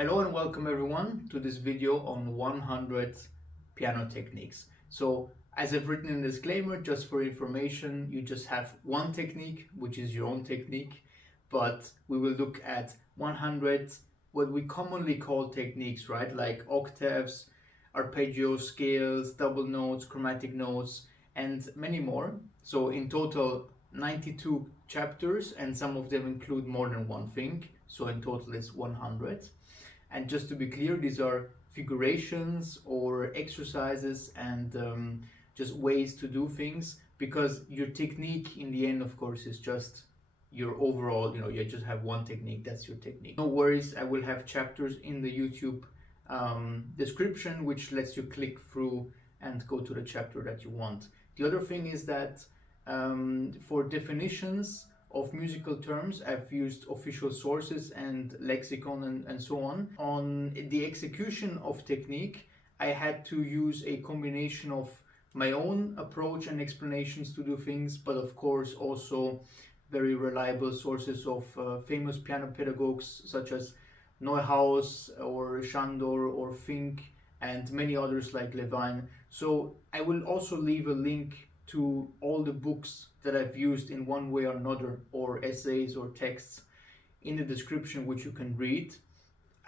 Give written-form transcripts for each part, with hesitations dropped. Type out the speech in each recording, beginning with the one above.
Hello and welcome everyone to this video on 100 piano techniques. So as I've written in the disclaimer, just for information, you just have one technique, which is your own technique, but we will look at 100 what we commonly call techniques, right? Like octaves, arpeggios, scales, double notes, chromatic notes, and many more. So in total 92 chapters, and some of them include more than one thing. So in total it's 100. And just to be clear, these are figurations or exercises and just ways to do things, because your technique in the end, of course, is just your overall, you just have one technique, that's your technique. No worries, I will have chapters in the YouTube description, which lets you click through and go to the chapter that you want. The other thing is that for definitions of musical terms, I've used official sources and lexicon and so on. On the execution of technique, I had to use a combination of my own approach and explanations to do things, but of course also very reliable sources of famous piano pedagogues such as Neuhaus or Sandor or Fink and many others like Lhevinne. So I will also leave a link to all the books that I've used in one way or another, or essays or texts, in the description, which you can read.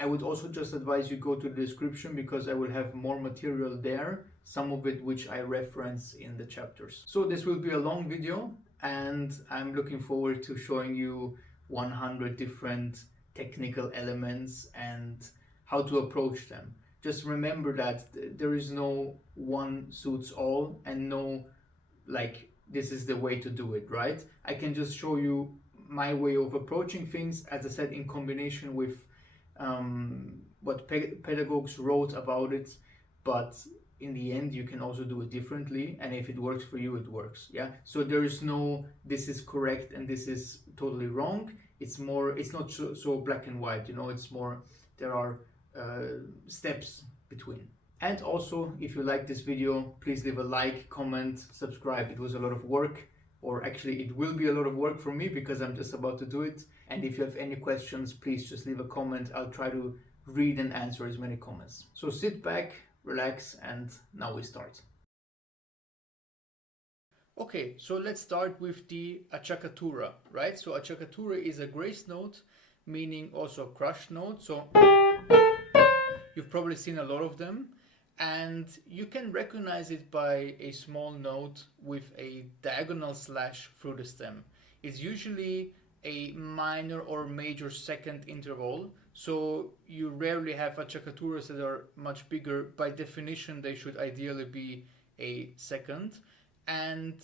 I would also just advise you go to the description, because I will have more material there, some of it which I reference in the chapters. So this will be a long video, and I'm looking forward to showing you 100 different technical elements and how to approach them. Just remember that there is no one suits all, and no like this is the way to do it, right? I can just show you my way of approaching things, as I said, in combination with what pedagogues wrote about it, but in the end you can also do it differently, and if it works for you, it works. Yeah, so there is no this is correct and this is totally wrong. It's not so black and white, it's more, there are steps between. And also, if you like this video, please leave a like, comment, subscribe. It was a lot of work, or actually it will be a lot of work for me because I'm just about to do it. And if you have any questions, please just leave a comment. I'll try to read and answer as many comments. So sit back, relax, and now we start. Okay, so let's start with the Acciaccatura, right? So Acciaccatura is a grace note, meaning also a crush note. So you've probably seen a lot of them. And you can recognize it by a small note with a diagonal slash through the stem. It's usually a minor or major second interval, so you rarely have acciaccaturas that are much bigger. By definition, they should ideally be a second, and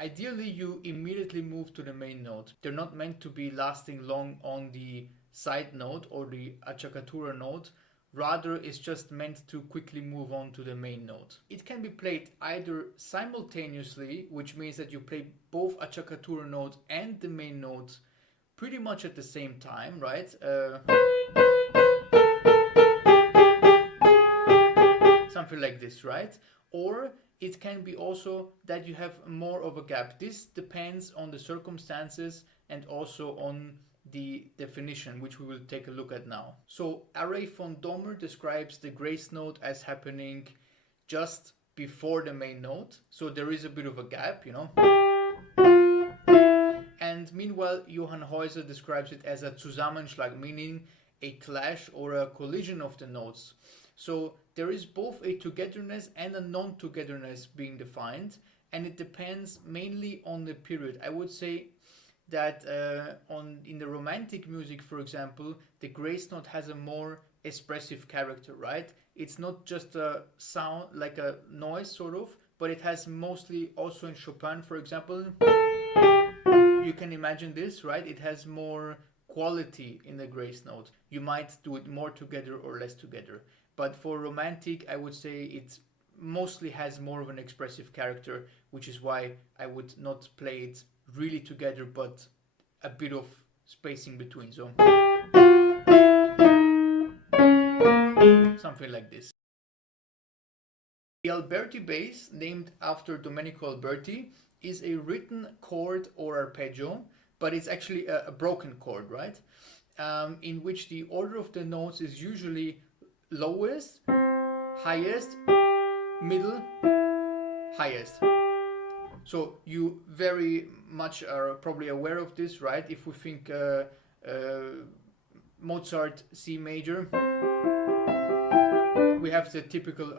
ideally you immediately move to the main note. They're not meant to be lasting long on the side note or the acciaccatura note. Rather, it's just meant to quickly move on to the main note. It can be played either simultaneously, which means that you play both acciaccatura note and the main note pretty much at the same time, right? Something like this, right? Or it can be also that you have more of a gap. This depends on the circumstances and also on the definition, which we will take a look at now. So Array von Dommer describes the grace note as happening just before the main note, so there is a bit of a gap, And meanwhile, Johann Heuser describes it as a Zusammenschlag, meaning a clash or a collision of the notes. So there is both a togetherness and a non-togetherness being defined, and it depends mainly on the period. I would say that in the romantic music, for example, the grace note has a more expressive character, right? It's not just a sound, like a noise sort of, but it has mostly, also in Chopin, for example, you can imagine this, right? It has more quality in the grace note. You might do it more together or less together. But for romantic, I would say it mostly has more of an expressive character, which is why I would not play it really together, but a bit of spacing between, so something like this. The Alberti-Bass, named after Domenico Alberti, is a written chord or arpeggio, but it's actually a broken chord, right? in which the order of the notes is usually lowest, highest, middle, highest. So you very much are probably aware of this, right? If we think Mozart C major, we have the typical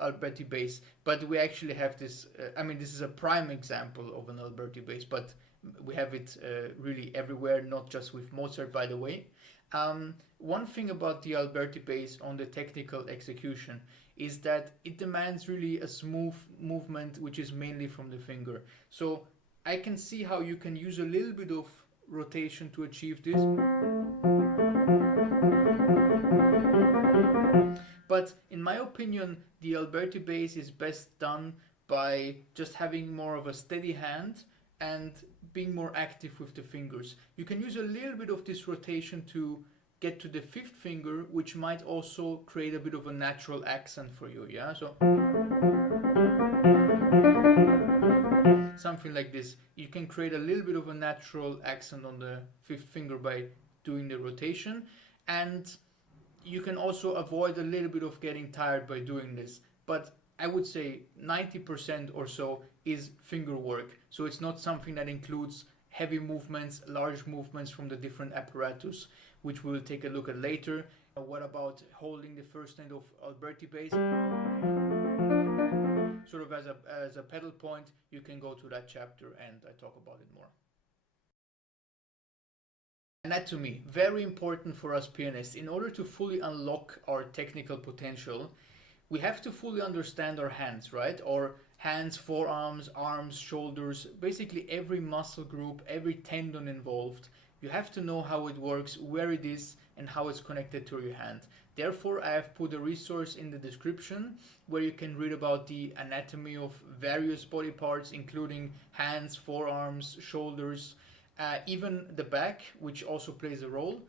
Alberti-Bass, but we actually have this, I mean, this is a prime example of an Alberti-Bass, but we have it really everywhere, not just with Mozart, by the way. One thing about the Alberti-Bass on the technical execution is that it demands really a smooth movement, which is mainly from the finger. So I can see how you can use a little bit of rotation to achieve this. But in my opinion, the Alberti-Bass is best done by just having more of a steady hand and being more active with the fingers. You can use a little bit of this rotation to get to the fifth finger, which might also create a bit of a natural accent for you, yeah? So something like this. You can create a little bit of a natural accent on the fifth finger by doing the rotation, and you can also avoid a little bit of getting tired by doing this. But I would say 90% or so is finger work. So it's not something that includes heavy movements, large movements from the different apparatus, which we'll take a look at later. What about holding the first note of Alberti-Bass? Sort of as a pedal point, you can go to that chapter and I talk about it more. Anatomy, very important for us pianists. In order to fully unlock our technical potential, we have to fully understand our hands, right? Our hands, forearms, arms, shoulders, basically every muscle group, every tendon involved. You have to know how it works, where it is, and how it's connected to your hand. Therefore, I have put a resource in the description where you can read about the anatomy of various body parts, including hands, forearms, shoulders, even the back, which also plays a role,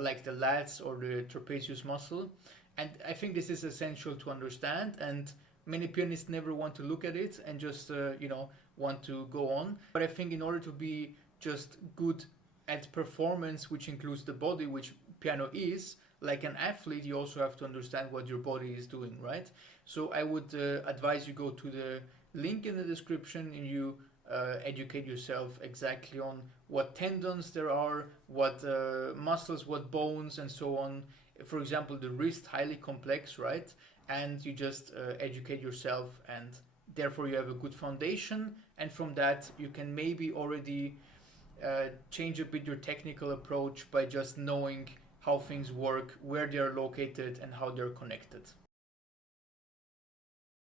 like the lats or the trapezius muscle. And I think this is essential to understand, and many pianists never want to look at it and just want to go on. But I think in order to be just good at performance, which includes the body, which piano is, like an athlete, you also have to understand what your body is doing, right? So I would advise you go to the link in the description and you educate yourself exactly on what tendons there are, what muscles, what bones, and so on. For example, the wrist, highly complex, right? And you just educate yourself, and therefore you have a good foundation, and from that you can maybe already change a bit your technical approach by just knowing how things work, where they are located, and how they're connected.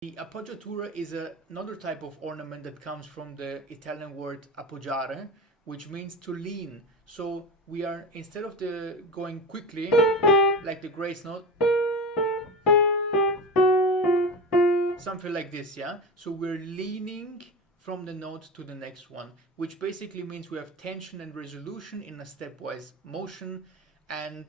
The appoggiatura is another type of ornament that comes from the Italian word appoggiare, which means to lean. So we are, instead of going quickly, like the grace note, something like this, yeah? So we're leaning from the note to the next one, which basically means we have tension and resolution in a stepwise motion. And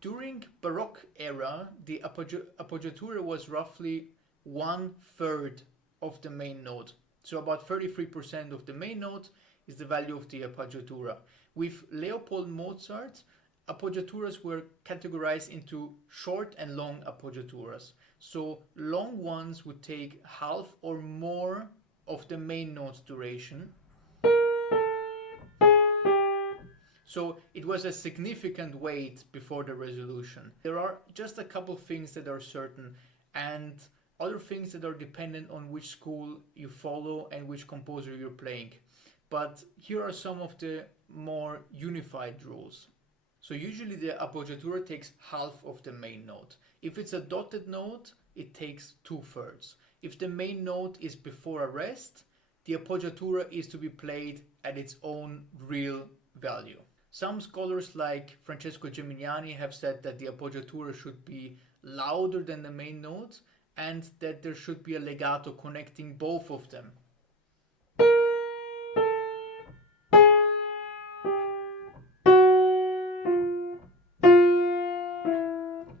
during Baroque era, the appoggiatura was roughly 1/3 of the main note. So about 33% of the main note is the value of the appoggiatura. With Leopold Mozart, appoggiaturas were categorized into short and long appoggiaturas. So long ones would take half or more of the main note's duration. So it was a significant wait before the resolution. There are just a couple things that are certain, and other things that are dependent on which school you follow and which composer you're playing. But here are some of the more unified rules. So usually the appoggiatura takes half of the main note. If it's a dotted note, it takes 2/3. If the main note is before a rest, the appoggiatura is to be played at its own real value. Some scholars like Francesco Gemignani have said that the appoggiatura should be louder than the main note and that there should be a legato connecting both of them.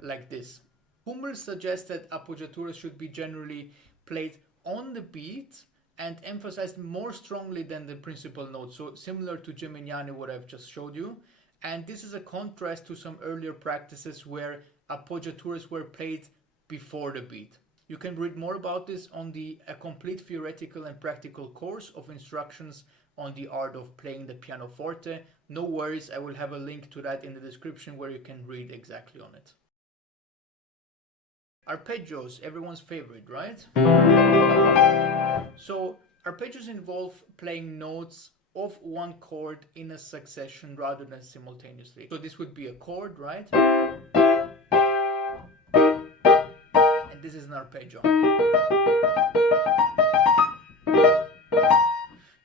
Like this. Hummel suggests that appoggiatura should be generally played on the beat and emphasized more strongly than the principal note. So similar to Gemignani, what I've just showed you. And this is a contrast to some earlier practices where appoggiaturas were played before the beat. You can read more about this on a complete theoretical and practical course of instructions on the art of playing the pianoforte. No worries, I will have a link to that in the description where you can read exactly on it. Arpeggios, everyone's favorite, right? So arpeggios involve playing notes of one chord in a succession rather than simultaneously. So this would be a chord, right? And this is an arpeggio.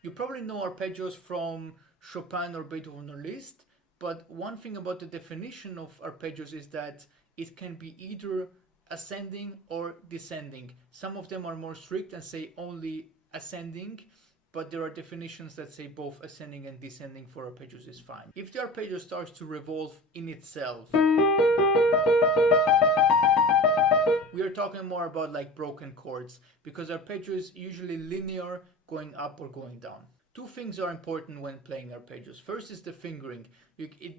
You probably know arpeggios from Chopin or Beethoven or Liszt, but one thing about the definition of arpeggios is that it can be either ascending or descending. Some of them are more strict and say only ascending, but there are definitions that say both ascending and descending for arpeggios is fine. If the arpeggio starts to revolve in itself, we are talking more about like broken chords, because arpeggio is usually linear, going up or going down. Two things are important when playing arpeggios. First is the fingering.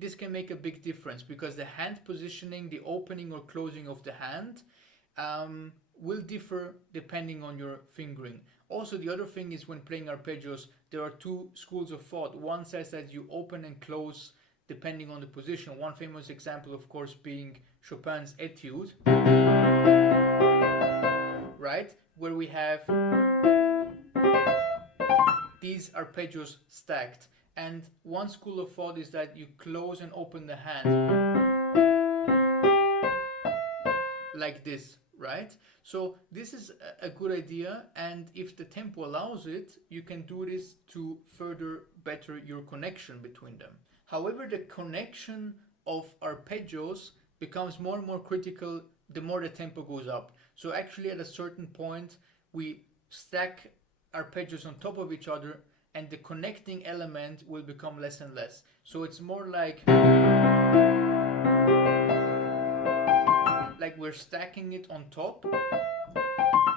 This can make a big difference because the hand positioning, the opening or closing of the hand will differ depending on your fingering. Also, the other thing is when playing arpeggios, there are two schools of thought. One says that you open and close depending on the position. One famous example, of course, being Chopin's Etude, right? Where we have these arpeggios stacked. And one school of thought is that you close and open the hand like this, right? So this is a good idea, and if the tempo allows it, you can do this to further better your connection between them. However, the connection of arpeggios becomes more and more critical the more the tempo goes up. So actually at a certain point we stack arpeggios on top of each other and the connecting element will become less and less. So it's more like we're stacking it on top,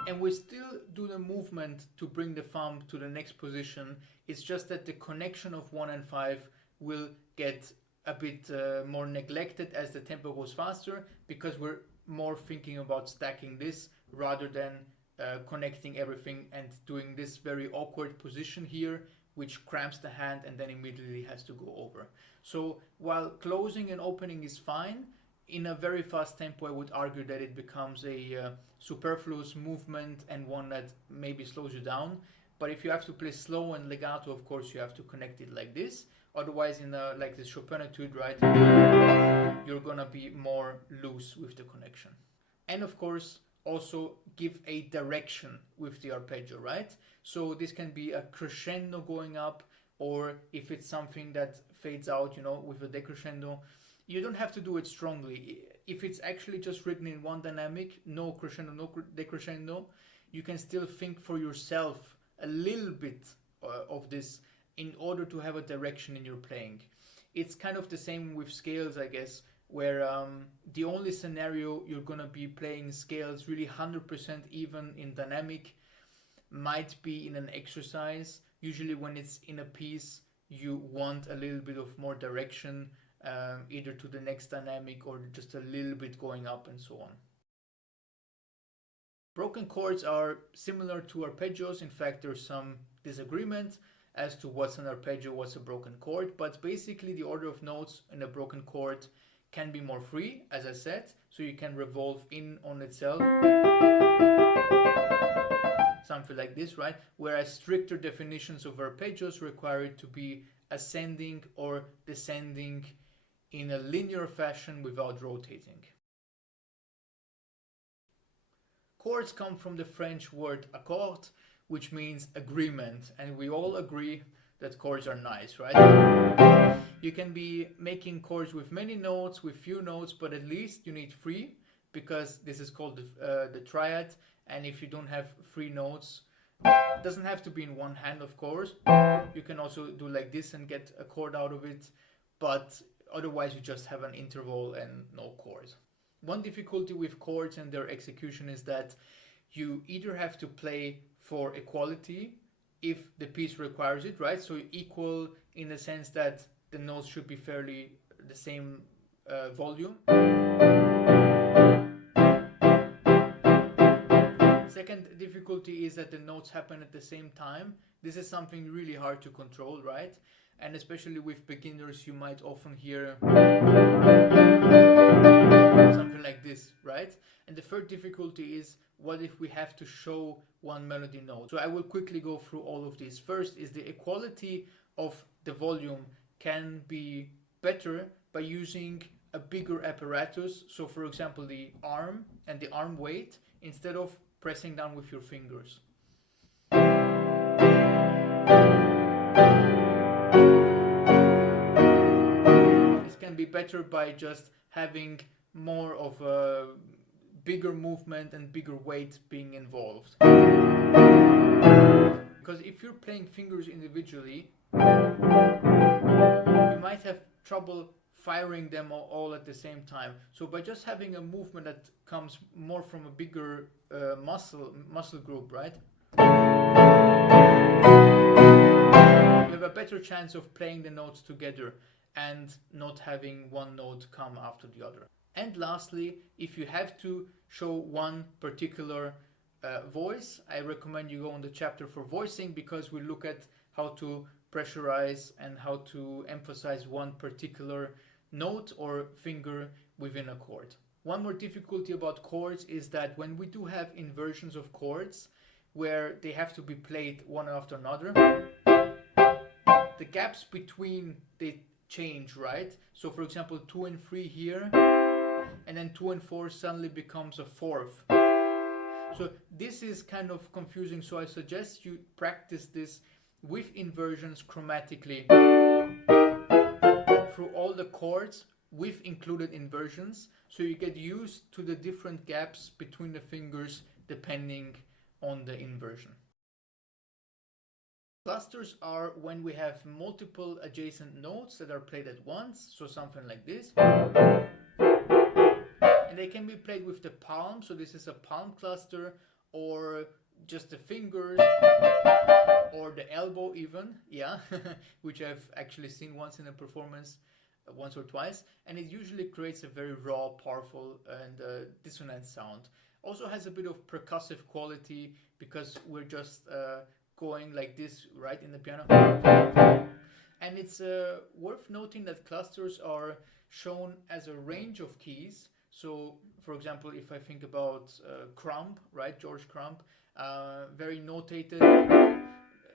and we still do the movement to bring the thumb to the next position. It's just that the connection of 1 and 5 will get a bit more neglected as the tempo goes faster, because we're more thinking about stacking this rather than connecting everything and doing this very awkward position here, which cramps the hand and then immediately has to go over. So while closing and opening is fine, in a very fast tempo I would argue that it becomes a superfluous movement and one that maybe slows you down. But if you have to play slow and legato, of course you have to connect it like this. Otherwise, in like this Chopin Etude, right, you're gonna be more loose with the connection. And of course, also give a direction with the arpeggio, right? So this can be a crescendo going up, or if it's something that fades out, you know, with a decrescendo, you don't have to do it strongly. If it's actually just written in one dynamic, no crescendo, no decrescendo, you can still think for yourself a little bit of this in order to have a direction in your playing. It's kind of the same with scales, I guess, where the only scenario you're gonna be playing scales really 100% even in dynamic might be in an exercise. Usually when it's in a piece, you want a little bit of more direction, either to the next dynamic or just a little bit going up and so on. Broken chords are similar to arpeggios. In fact, there's some disagreement as to what's an arpeggio, what's a broken chord, but basically the order of notes in a broken chord can be more free, as I said, so you can revolve in on itself, something like this, right? Whereas stricter definitions of arpeggios require it to be ascending or descending in a linear fashion without rotating. Chords come from the French word accord, which means agreement, and we all agree that chords are nice, right? You can be making chords with many notes, with few notes, but at least you need 3, because this is called the triad, and if you don't have 3 notes, it doesn't have to be in one hand, of course. You can also do like this and get a chord out of it, but otherwise you just have an interval and no chords. One difficulty with chords and their execution is that you either have to play for equality if the piece requires it, right? So equal in the sense that the notes should be fairly the same volume. Second difficulty is that the notes happen at the same time. This is something really hard to control, right? And especially with beginners, you might often hear something like this, right? And the third difficulty is, what if we have to show one melody note? So I will quickly go through all of these. First is the equality of the volume can be better by using a bigger apparatus. So for example, the arm and the arm weight, instead of pressing down with your fingers. This can be better by just having more of a bigger movement and bigger weight being involved. Because if you're playing fingers individually, you might have trouble firing them all at the same time. So by just having a movement that comes more from a bigger muscle group, right? You have a better chance of playing the notes together and not having one note come after the other. And lastly, if you have to show one particular voice, I recommend you go on the chapter for voicing, because we look at how to pressurize and how to emphasize one particular note or finger within a chord. One more difficulty about chords is that when we do have inversions of chords where they have to be played one after another, the gaps between they change, right? So for example, 2 and 3 here, and then 2 and 4 suddenly becomes a fourth. So this is kind of confusing, so I suggest you practice this with inversions chromatically through all the chords with included inversions, so you get used to the different gaps between the fingers depending on the inversion. Clusters are when we have multiple adjacent notes that are played at once, so something like this. And they can be played with the palm, so this is a palm cluster, or just the fingers, or the elbow even, yeah, which I've actually seen once in a performance, once or twice, and it usually creates a very raw, powerful and dissonant sound. Also has a bit of percussive quality because we're just going like this, right, in the piano. And it's worth noting that clusters are shown as a range of keys. So, for example, if I think about Crumb, right, George Crumb, very notated,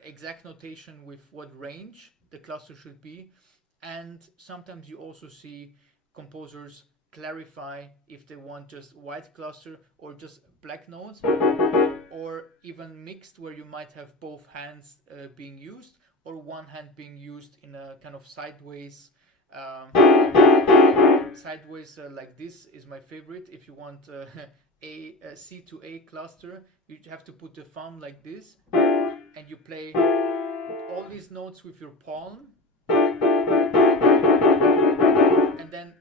exact notation with what range the cluster should be. And sometimes you also see composers clarify if they want just white cluster or just black notes, or even mixed, where you might have both hands being used, or one hand being used in a kind of sideways like this is my favorite. If you want a C to A cluster, you have to put the thumb like this, and you play all these notes with your palm, and then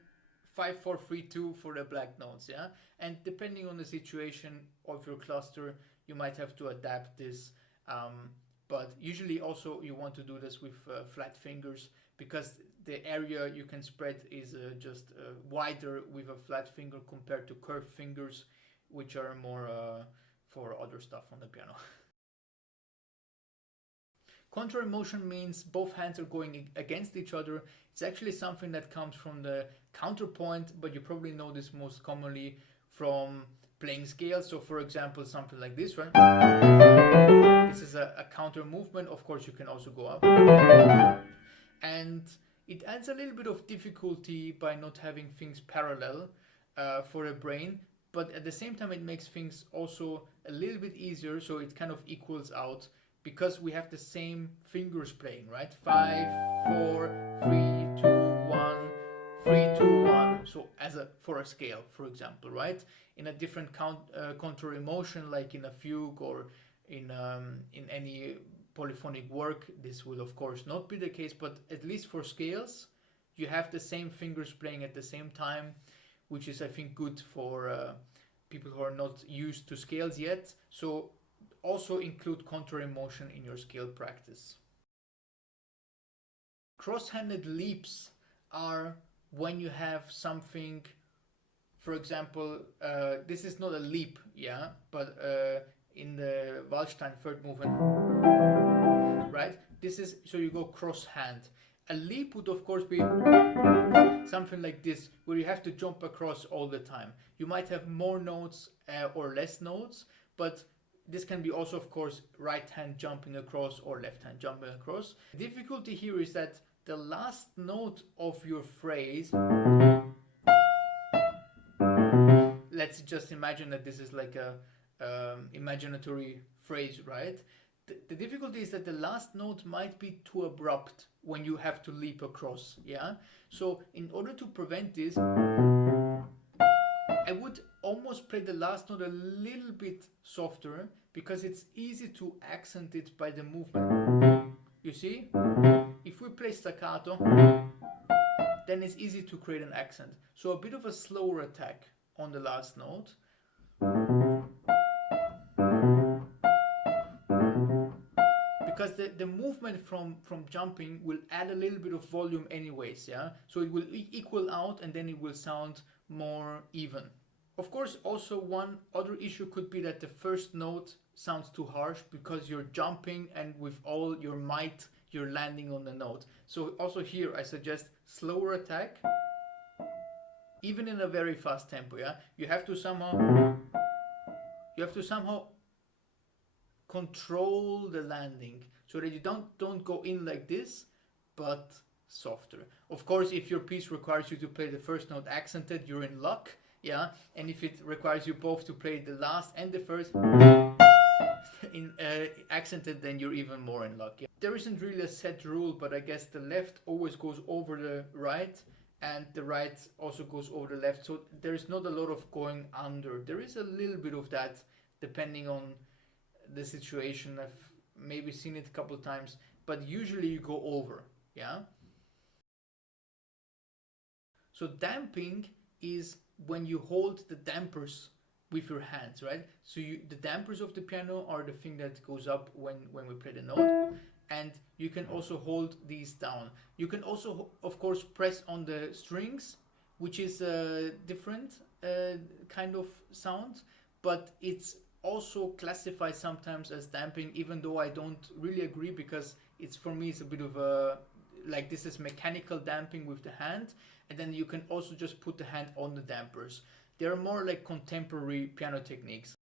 5, 4, 3, 2 for the black notes, yeah. And depending on the situation of your cluster, you might have to adapt this. But usually also you want to do this with flat fingers, because the area you can spread is just wider with a flat finger compared to curved fingers, which are more for other stuff on the piano. Contrary motion means both hands are going against each other. It's actually something that comes from the counterpoint, but you probably know this most commonly from playing scales. So for example, something like this, right? This is a counter movement. Of course, you can also go up. And it adds a little bit of difficulty by not having things parallel for a brain, but at the same time it makes things also a little bit easier, so it kind of equals out, because we have the same fingers playing, right? 5, 4, 3, 2, 1, 3, 2, 1. So for a scale, for example, right? In a different contrary motion, like in a fugue or in any polyphonic work, this will of course not be the case, but at least for scales, you have the same fingers playing at the same time, which is, I think, good for people who are not used to scales yet. So also include contrary motion in your scale practice. Cross-handed leaps are when you have something, for example, this is not a leap, yeah, but in the Waldstein third movement, right? This is, so you go cross hand. A leap would of course be something like this, where you have to jump across all the time. You might have more notes or less notes, but this can be also, of course, right hand jumping across or left hand jumping across. The difficulty here is that the last note of your phrase, let's just imagine that this is like a imaginatory phrase, right? The difficulty is that the last note might be too abrupt when you have to leap across, yeah? So in order to prevent this, I would almost play the last note a little bit softer, because it's easy to accent it by the movement. You see? If we play staccato, then it's easy to create an accent. So a bit of a slower attack on the last note. Because the movement from jumping will add a little bit of volume anyways, yeah? So it will equal out and then it will sound more even. Of course, also one other issue could be that the first note sounds too harsh because you're jumping and with all your might you're landing on the note. So also here I suggest slower attack, even in a very fast tempo, yeah? You have to somehow control the landing so that you don't go in like this, but softer. Of course, if your piece requires you to play the first note accented, you're in luck, yeah? And if it requires you both to play the last and the first in accented, then you're even more in luck, yeah? There isn't really a set rule, but I guess the left always goes over the right and the right also goes over the left, so there is not a lot of going under. There is a little bit of that depending on the situation. I've maybe seen it a couple of times, but usually you go over, yeah? So damping is when you hold the dampers with your hands, right? So the dampers of the piano are the thing that goes up when we play the note, and you can also hold these down. You can also, of course, press on the strings, which is a different kind of sound, but it's also classified sometimes as damping, even though I don't really agree, because it's, for me, it's a bit of a, like, this is mechanical damping with the hand, and then you can also just put the hand on the dampers. They're more like contemporary piano techniques.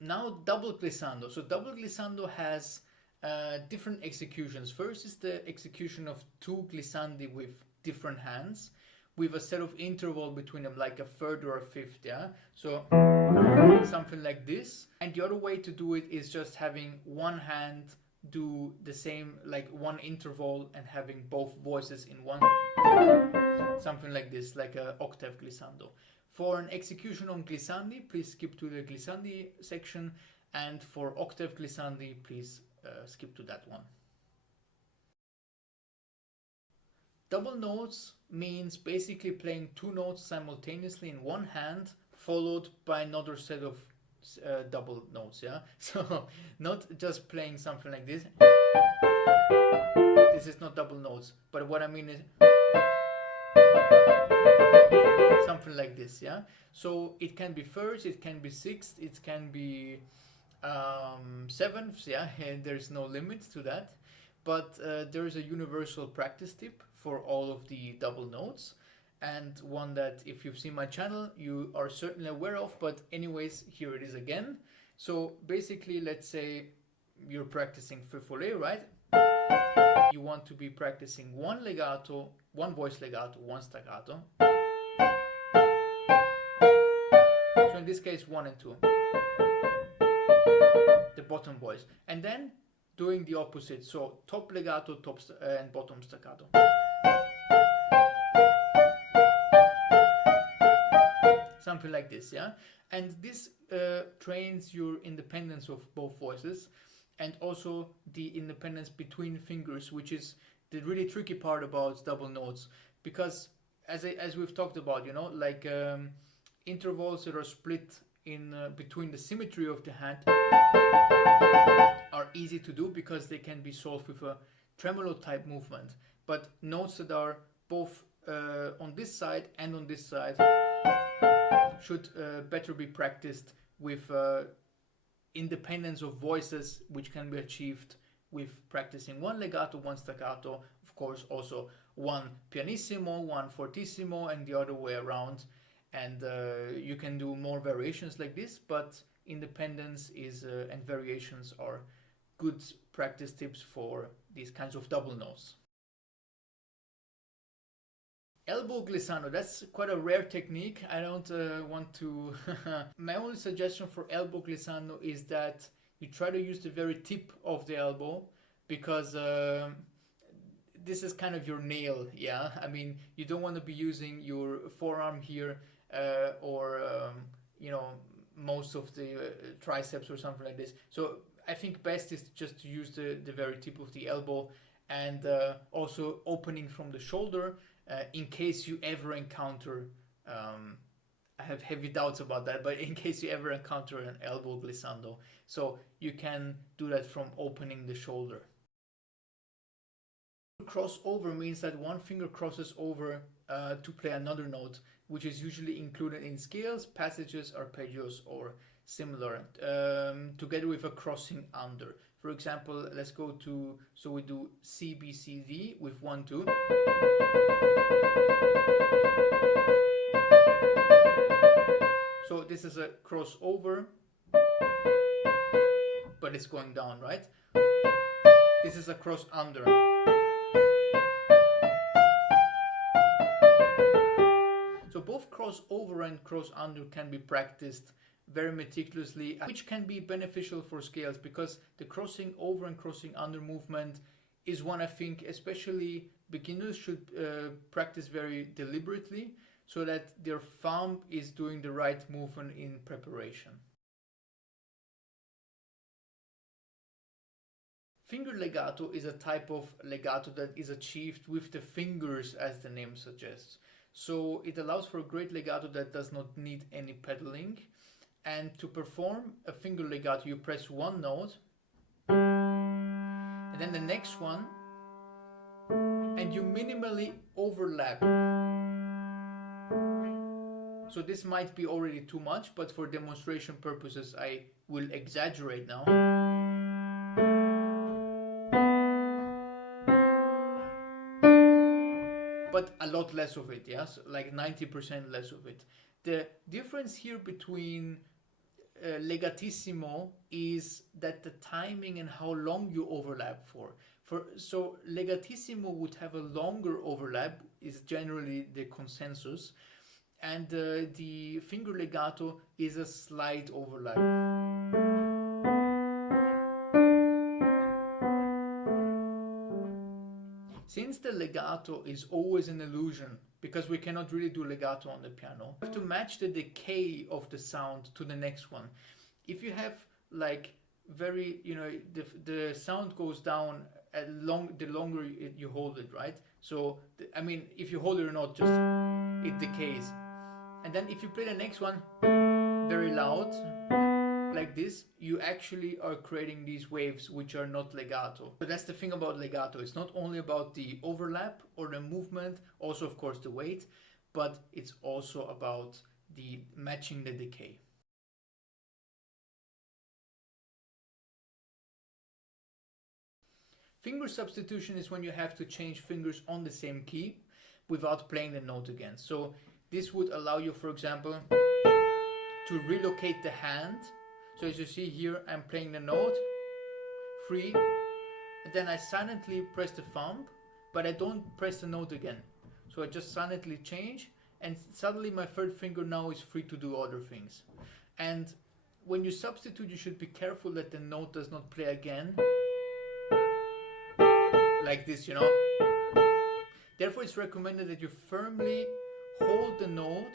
Now double glissando. So double glissando has different executions. First is the execution of two glissandi with different hands, with a set of interval between them, like a third or a fifth, yeah? So something like this. And the other way to do it is just having one hand do the same, like one interval, and having both voices in one. Something like this, like a octave glissando. For an execution on glissandi, please skip to the glissandi section, and for octave glissandi, please skip to that one. Double notes means basically playing two notes simultaneously in one hand, followed by another set of double notes, yeah? So not just playing something like this. This is not double notes, but what I mean is something like this, yeah? So it can be first, it can be sixth, it can be sevenths, yeah? And there's no limit to that. But there is a universal practice tip for all of the double notes, and one that, if you've seen my channel, you are certainly aware of, but anyways, here it is again. So basically, let's say you're practicing feu follet, right? You want to be practicing one legato, one voice legato, one staccato. So in this case, 1 and 2. The bottom voice. And then doing the opposite, so top legato, and bottom staccato. Something like this, yeah? And this trains your independence of both voices, and also the independence between fingers, which is the really tricky part about double notes, because as we've talked about, you know, like intervals that are split in between the symmetry of the hand are easy to do because they can be solved with a tremolo type movement, but notes that are both on this side and on this side should better be practiced with independence of voices, which can be achieved with practicing one legato, one staccato, of course also one pianissimo, one fortissimo, and the other way around. And you can do more variations like this, but independence is and variations are good practice tips for these kinds of double notes. Elbow glissando, that's quite a rare technique. I don't want to... My only suggestion for elbow glissando is that you try to use the very tip of the elbow, because this is kind of your nail, yeah? I mean, you don't want to be using your forearm here or, you know, most of the triceps or something like this. So I think best is just to use the very tip of the elbow, and also opening from the shoulder. In case you ever encounter, I have heavy doubts about that, but in case you ever encounter an elbow glissando, so you can do that from opening the shoulder. Crossover means that one finger crosses over to play another note, which is usually included in scales, passages, arpeggios, or similar, together with a crossing under. For example, let's go to, so we do C, B, C, D with 1, 2. So this is a crossover, but it's going down, right? This is a cross under. So both crossover and cross under can be practiced very meticulously, which can be beneficial for scales, because the crossing over and crossing under movement is one I think especially beginners should practice very deliberately, so that their thumb is doing the right movement in preparation. Finger legato is a type of legato that is achieved with the fingers, as the name suggests. So it allows for a great legato that does not need any pedaling. And to perform a finger legato, you press one note, and then the next one, and you minimally overlap. So this might be already too much, but for demonstration purposes I will exaggerate now. But a lot less of it, yes, like 90% less of it. The difference here between Legatissimo is that the timing and how long you overlap for. So Legatissimo would have a longer overlap, is generally the consensus, and the finger legato is a slight overlap. Since the legato is always an illusion, because we cannot really do legato on the piano, we have to match the decay of the sound to the next one. If you have like very, you know, the sound goes down the longer you hold it, right? So, I mean, if you hold it or not, just it decays. And then if you play the next one very loud, like this, you actually are creating these waves which are not legato. But that's the thing about legato. It's not only about the overlap or the movement, also of course the weight, but it's also about the matching the decay. Finger substitution is when you have to change fingers on the same key without playing the note again. So this would allow you, for example, to relocate the hand. So as you see here, I'm playing the note, free, and then I silently press the thumb, but I don't press the note again. So I just silently change, and suddenly my third finger now is free to do other things. And when you substitute, you should be careful that the note does not play again, like this, you know. Therefore, it's recommended that you firmly hold the note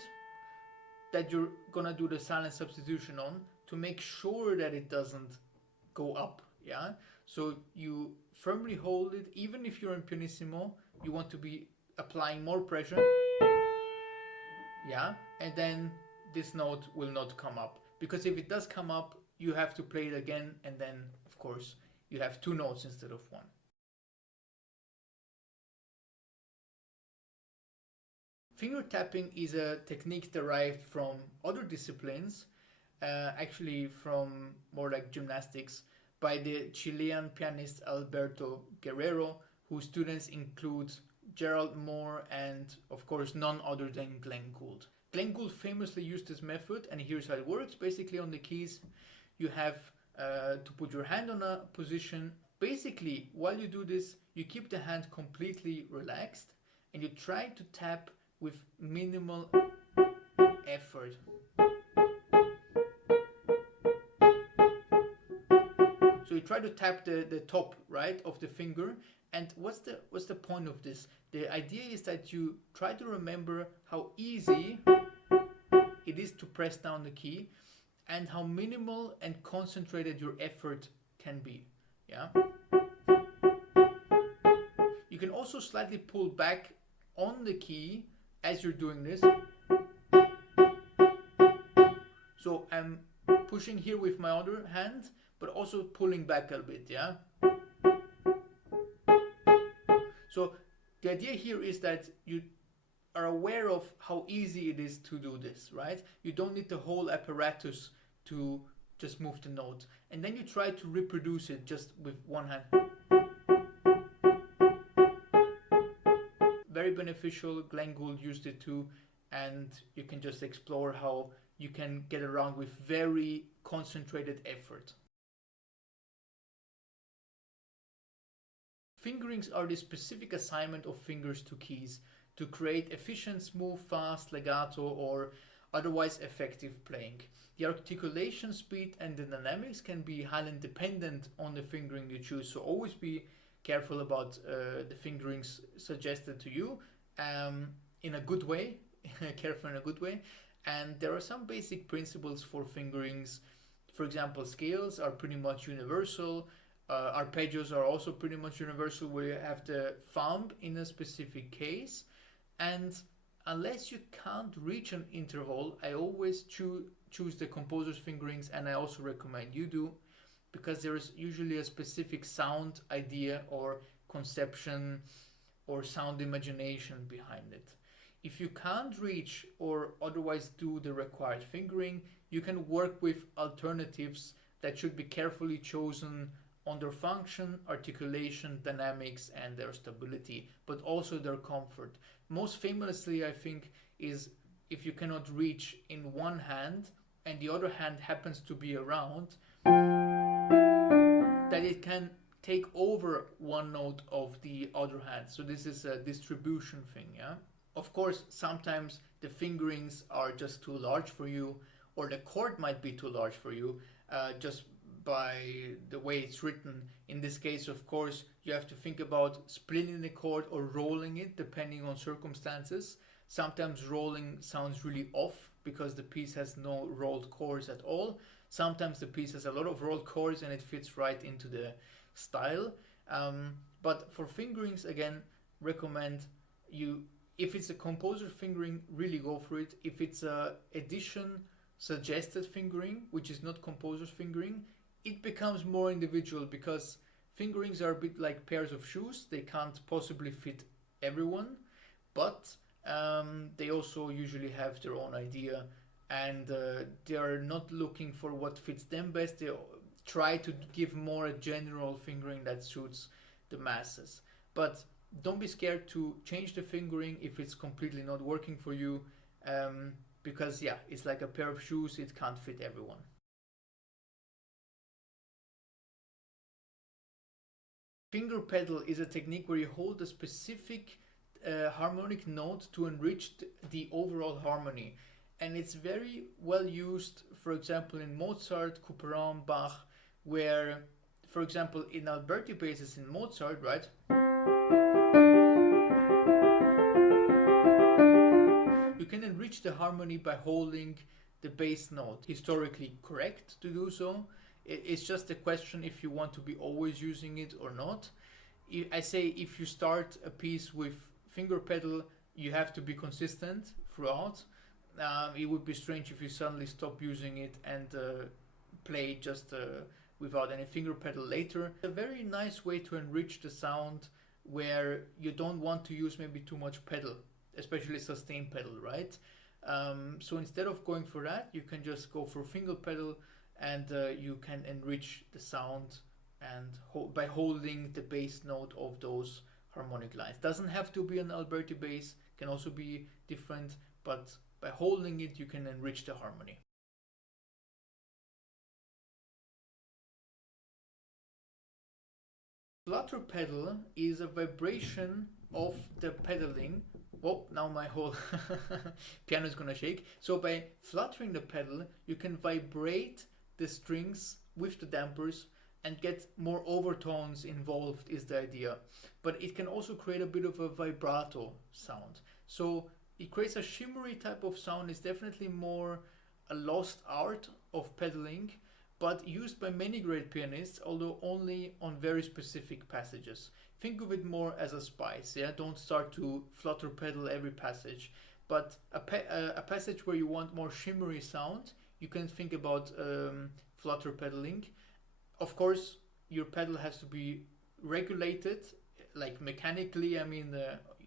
that you're gonna do the silent substitution on, to make sure that it doesn't go up, yeah? So you firmly hold it, even if you're in pianissimo, you want to be applying more pressure, yeah? And then this note will not come up, because if it does come up, you have to play it again, and then, of course, you have two notes instead of one. Finger tapping is a technique derived from other disciplines, actually from more like gymnastics, by the Chilean pianist Alberto Guerrero, whose students include Gerald Moore and, of course, none other than Glenn Gould. Glenn Gould famously used this method, and here's how it works. Basically, on the keys, you have to put your hand on a position. Basically, while you do this, you keep the hand completely relaxed, and you try to tap with minimal effort. So you try to tap the top, right, of the finger. And what's the point of this? The idea is that you try to remember how easy it is to press down the key and how minimal and concentrated your effort can be. Yeah. You can also slightly pull back on the key as you're doing this. So I'm pushing here with my other hand, but also pulling back a bit, yeah? So the idea here is that you are aware of how easy it is to do this, right? You don't need the whole apparatus to just move the note. And then you try to reproduce it just with one hand. Very beneficial. Glenn Gould used it too, and you can just explore how you can get around with very concentrated effort. Fingerings are the specific assignment of fingers to keys to create efficient, smooth, fast, legato or otherwise effective playing. The articulation speed and the dynamics can be highly dependent on the fingering you choose, so always be careful about the fingerings suggested to you in a good way, careful in a good way. And there are some basic principles for fingerings. For example, scales are pretty much universal. Arpeggios are also pretty much universal, where you have the thumb in a specific case. And unless you can't reach an interval, I always choose the composer's fingerings, and I also recommend you do, because there is usually a specific sound idea or conception or sound imagination behind it. If you can't reach or otherwise do the required fingering, you can work with alternatives that should be carefully chosen on their function, articulation, dynamics, and their stability, but also their comfort. Most famously, I think, is if you cannot reach in one hand and the other hand happens to be around, that it can take over one note of the other hand. So this is a distribution thing, yeah? Of course, sometimes the fingerings are just too large for you, or the chord might be too large for you, just by the way it's written. In this case, of course, you have to think about splitting the chord or rolling it depending on circumstances. Sometimes rolling sounds really off because the piece has no rolled chords at all. Sometimes the piece has a lot of rolled chords and it fits right into the style. But for fingerings, again, recommend you, if it's a composer fingering, really go for it. If it's a edition suggested fingering, which is not composer's fingering, it becomes more individual, because fingerings are a bit like pairs of shoes. They can't possibly fit everyone, but they also usually have their own idea, and they are not looking for what fits them best. They try to give more a general fingering that suits the masses. But don't be scared to change the fingering if it's completely not working for you, because yeah, it's like a pair of shoes, it can't fit everyone. Finger pedal is a technique where you hold a specific harmonic note to enrich the overall harmony. And it's very well used, for example, in Mozart, Couperin, Bach, where, for example, in Alberti-Bass in Mozart, right? You can enrich the harmony by holding the bass note. Historically correct to do so. It's just a question if you want to be always using it or not. I say if you start a piece with finger pedal, you have to be consistent throughout. It would be strange if you suddenly stop using it and play just without any finger pedal later. It's a very nice way to enrich the sound where you don't want to use maybe too much pedal. especially sustain pedal, right? So instead of going for that, you can just go for finger pedal, and you can enrich the sound and by holding the bass note of those harmonic lines. Doesn't have to be an Alberti-Bass, can also be different, but by holding it you can enrich the harmony. Flutter pedal is a vibration of the pedaling. Oh, now my whole piano is gonna shake. So by fluttering the pedal, you can vibrate the strings with the dampers and get more overtones involved, is the idea. But it can also create a bit of a vibrato sound. So it creates a shimmery type of sound. It's definitely more a lost art of pedaling, but used by many great pianists, although only on very specific passages. Think of it more as a spice, yeah? Don't start to flutter pedal every passage, but a passage where you want more shimmery sound, you can think about flutter pedaling. Of course, your pedal has to be regulated, like mechanically, I mean,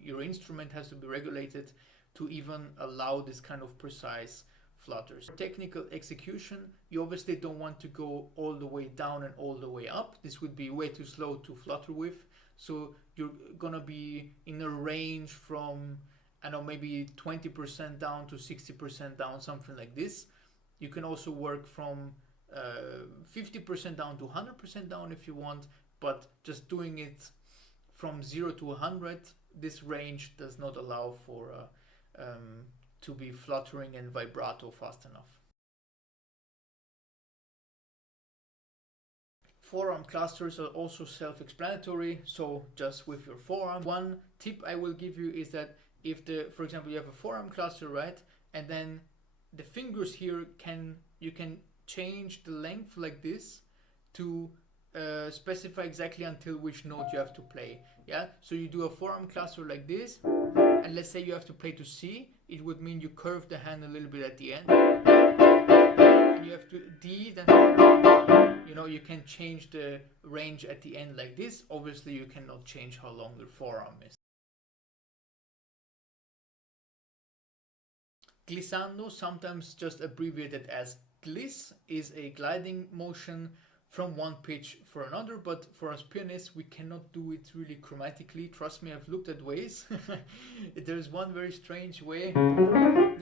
your instrument has to be regulated to even allow this kind of precise flutters. For technical execution, you obviously don't want to go all the way down and all the way up. This would be way too slow to flutter with. So you're gonna be in a range from, I don't know, maybe 20% down to 60% down, something like this. You can also work from 50% down to 100% down if you want, but just doing it from 0 to 100, this range does not allow for to be fluttering and vibrato fast enough. Forearm clusters are also self-explanatory, so just with your forearm. One tip I will give you is that if for example, you have a forearm cluster, right, and then the fingers here you can change the length like this to specify exactly until which note you have to play. Yeah, so you do a forearm cluster like this, and let's say you have to play to C, it would mean you curve the hand a little bit at the end, and you have to D, then you can change the range at the end like this. Obviously you cannot change how long your forearm is. Glissando, sometimes just abbreviated as gliss, is a gliding motion from one pitch for another, but for us pianists we cannot do it really chromatically. Trust me, I've looked at ways. There's one very strange way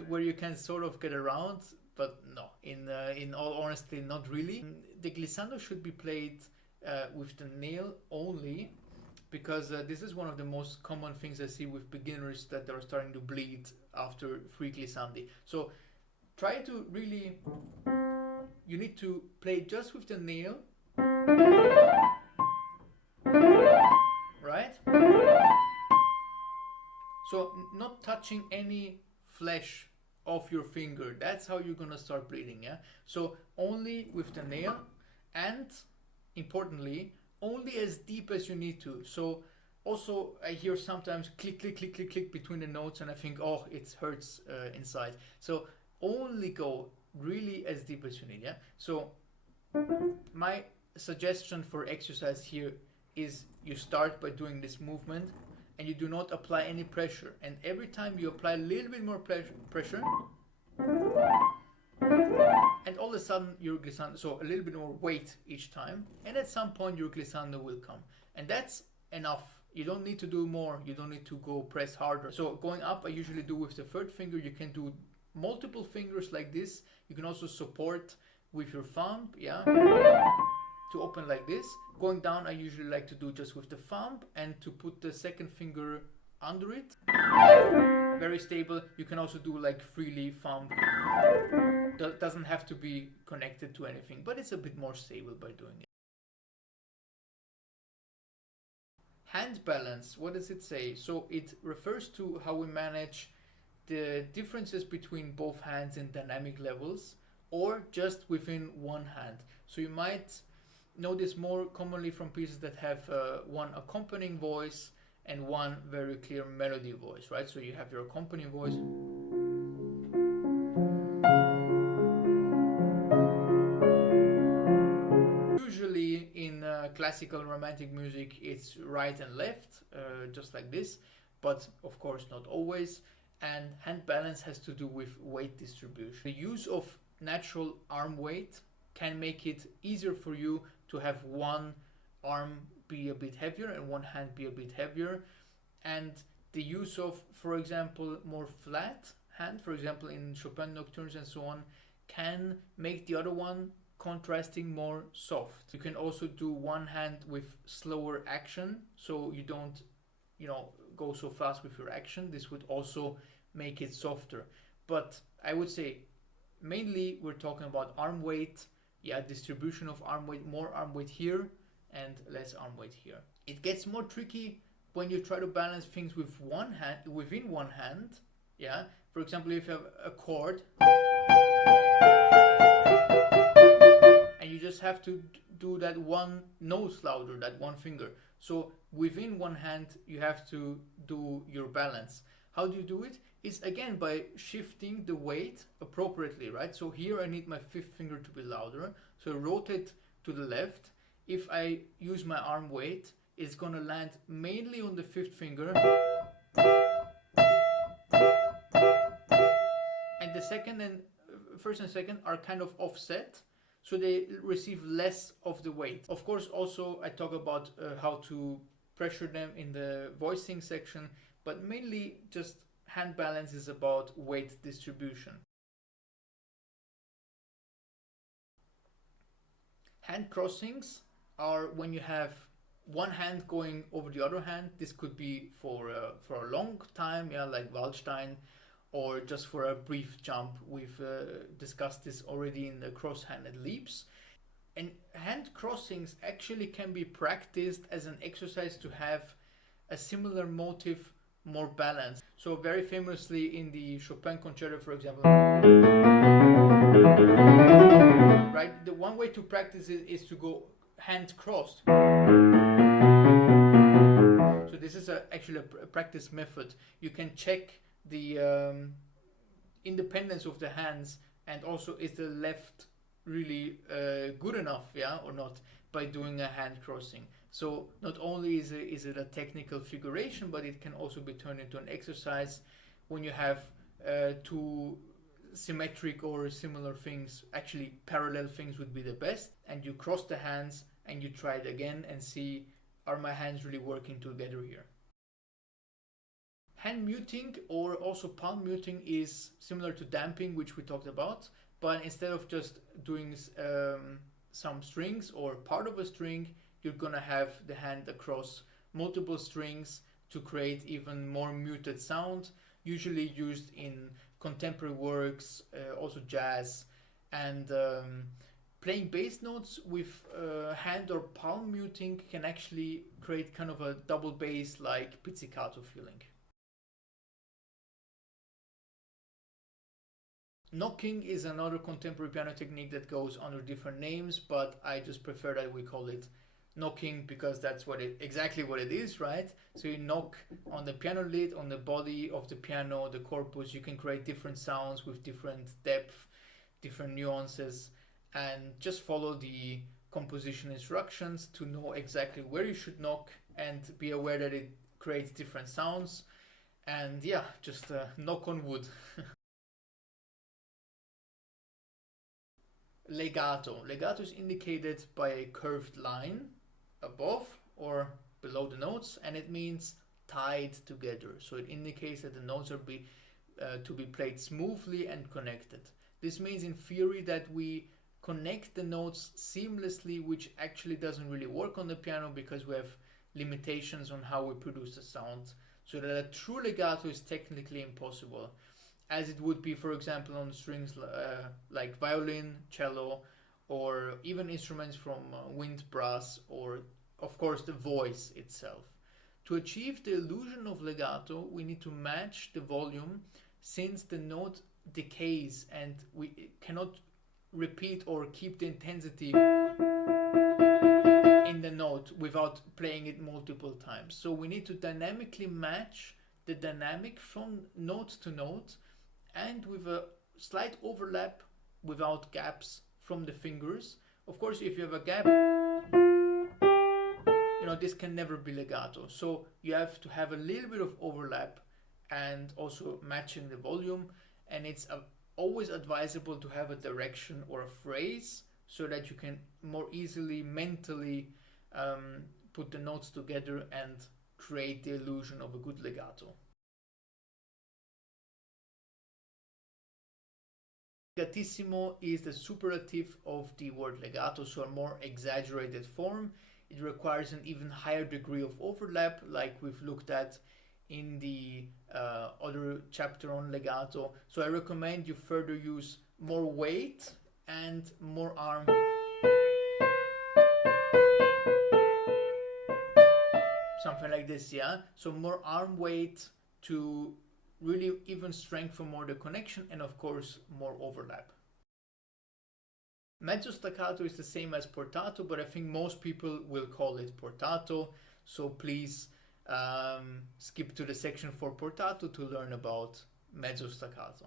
where you can sort of get around, but no, in all honesty, not really. The glissando should be played with the nail only, because this is one of the most common things I see with beginners that are starting to bleed after 3 glissandi. So try to really, you need to play just with the nail, right? So not touching any flesh of your finger. That's how you're gonna start bleeding, yeah? So only with the nail, and importantly, only as deep as you need to. So also I hear sometimes click, click, click, click, click between the notes, and I think, oh, it hurts inside. So only go really as deep as you need, yeah? So my suggestion for exercise here is you start by doing this movement, and you do not apply any pressure. And every time you apply a little bit more pressure, and all of a sudden your glissando, so a little bit more weight each time, and at some point your glissando will come. And that's enough. You don't need to do more. You don't need to go press harder. So going up, I usually do with the third finger. You can do multiple fingers like this. You can also support with your thumb, yeah, to open like this. Going down, I usually like to do just with the thumb and to put the second finger under it. Very stable. You can also do like freely thumb. Doesn't have to be connected to anything, but it's a bit more stable by doing it. Hand balance, what does it say? So it refers to how we manage the differences between both hands in dynamic levels, or just within one hand. So you might know this more commonly from pieces that have one accompanying voice and one very clear melody voice, right? So you have your accompanying voice. Usually in classical romantic music it's right and left, just like this. but of course not always. And hand balance has to do with weight distribution. The use of natural arm weight can make it easier for you to have one arm be a bit heavier and one hand be a bit heavier. And the use of, for example, more flat hand, for example in Chopin nocturnes and so on, can make the other one contrasting more soft. You can also do one hand with slower action, so you don't, go so fast with your action. This would also make it softer. But I would say mainly we're talking about arm weight, distribution of arm weight, more arm weight here and less arm weight here. It gets more tricky when you try to balance things with one hand, within one hand. For example, if you have a chord and you just have to do that one note louder, that one finger. So within one hand you have to do your balance. How do you do it? It's again by shifting the weight appropriately, right? So here I need my fifth finger to be louder, so rotate to the left. If I use my arm weight, it's gonna land mainly on the fifth finger, and the second and first and second are kind of offset, so they receive less of the weight. Of course, also I talk about how to pressure them in the voicing section, but mainly just hand balance is about weight distribution. Hand crossings are when you have one hand going over the other hand. This could be for a long time, like Waldstein, or just for a brief jump. We've discussed this already in the cross-handed leaps. And hand crossings actually can be practiced as an exercise to have a similar motive more balanced. So very famously in the Chopin concerto, for example, right, the one way to practice it is to go hand crossed. So this is actually a practice method. You can check the independence of the hands, and also is the left really good enough, or not, by doing a hand crossing. So not only is it a technical figuration, but it can also be turned into an exercise when you have two symmetric or similar things. Actually, parallel things would be the best. And you cross the hands and you try it again and see, are my hands really working together here? Hand muting, or also palm muting, is similar to damping, which we talked about, but instead of just doing some strings or part of a string, you're gonna have the hand across multiple strings to create even more muted sound, usually used in contemporary works, also jazz, and playing bass notes with hand or palm muting can actually create kind of a double bass like pizzicato feeling. Knocking is another contemporary piano technique that goes under different names, but I just prefer that we call it knocking because that's exactly what it is, right? So you knock on the piano lid, on the body of the piano, the corpus. You can create different sounds with different depth, different nuances, and just follow the composition instructions to know exactly where you should knock and be aware that it creates different sounds. And just knock on wood. Legato. Legato is indicated by a curved line above or below the notes, and it means tied together. So it indicates that the notes are to be played smoothly and connected. This means in theory that we connect the notes seamlessly, which actually doesn't really work on the piano because we have limitations on how we produce the sound. So that a true legato is technically impossible, as it would be, for example, on strings like violin, cello, or even instruments from wind brass, or of course the voice itself. To achieve the illusion of legato, we need to match the volume, since the note decays and we cannot repeat or keep the intensity in the note without playing it multiple times. So we need to dynamically match the dynamic from note to note, and with a slight overlap without gaps from the fingers. Of course, if you have a gap, you know, this can never be legato. So you have to have a little bit of overlap and also matching the volume. And it's always advisable to have a direction or a phrase so that you can more easily mentally put the notes together and create the illusion of a good legato. Legatissimo is the superlative of the word legato, so a more exaggerated form. It requires an even higher degree of overlap, like we've looked at in the other chapter on legato. So I recommend you further use more weight and more arm. Something like this, yeah? So more arm weight to really even strengthen more the connection, and of course more overlap. Mezzo staccato is the same as portato, but I think most people will call it portato, so please skip to the section for portato to learn about mezzo staccato.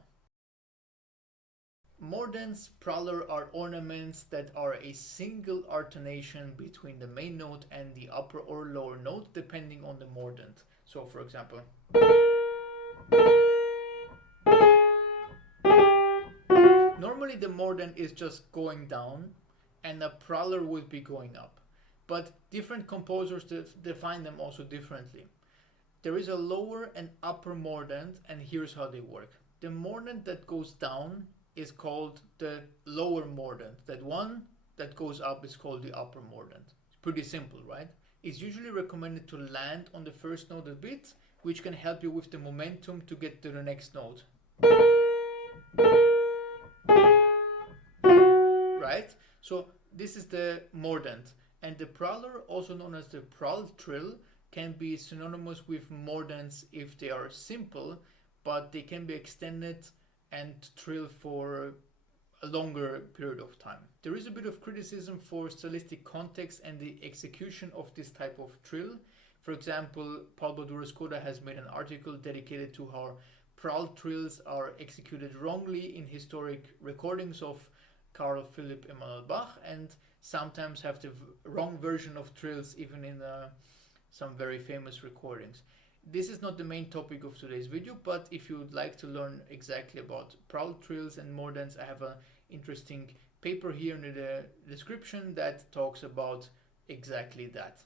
Mordents, Pralltrills are ornaments that are a single alternation between the main note and the upper or lower note depending on the mordent. So for example, normally the mordent is just going down and a Pralltrills would be going up, but different composers define them also differently. There is a lower and upper mordent, and here's how they work. The mordent that goes down is called the lower mordent. That one that goes up is called the upper mordent. It's pretty simple, right? It's usually recommended to land on the first note a bit, which can help you with the momentum to get to the next note. Right? So this is the mordent. And the Pralltrills, also known as the Pralltrill, can be synonymous with mordents if they are simple, but they can be extended and trill for a longer period of time. There is a bit of criticism for stylistic context and the execution of this type of trill. For example, Paul Badura-Skoda has made an article dedicated to how Pralltrills are executed wrongly in historic recordings of Carl Philipp Emanuel Bach, and sometimes have the wrong version of trills even in some very famous recordings. This is not the main topic of today's video, but if you would like to learn exactly about Pralltrills and mordents, I have an interesting paper here in the description that talks about exactly that.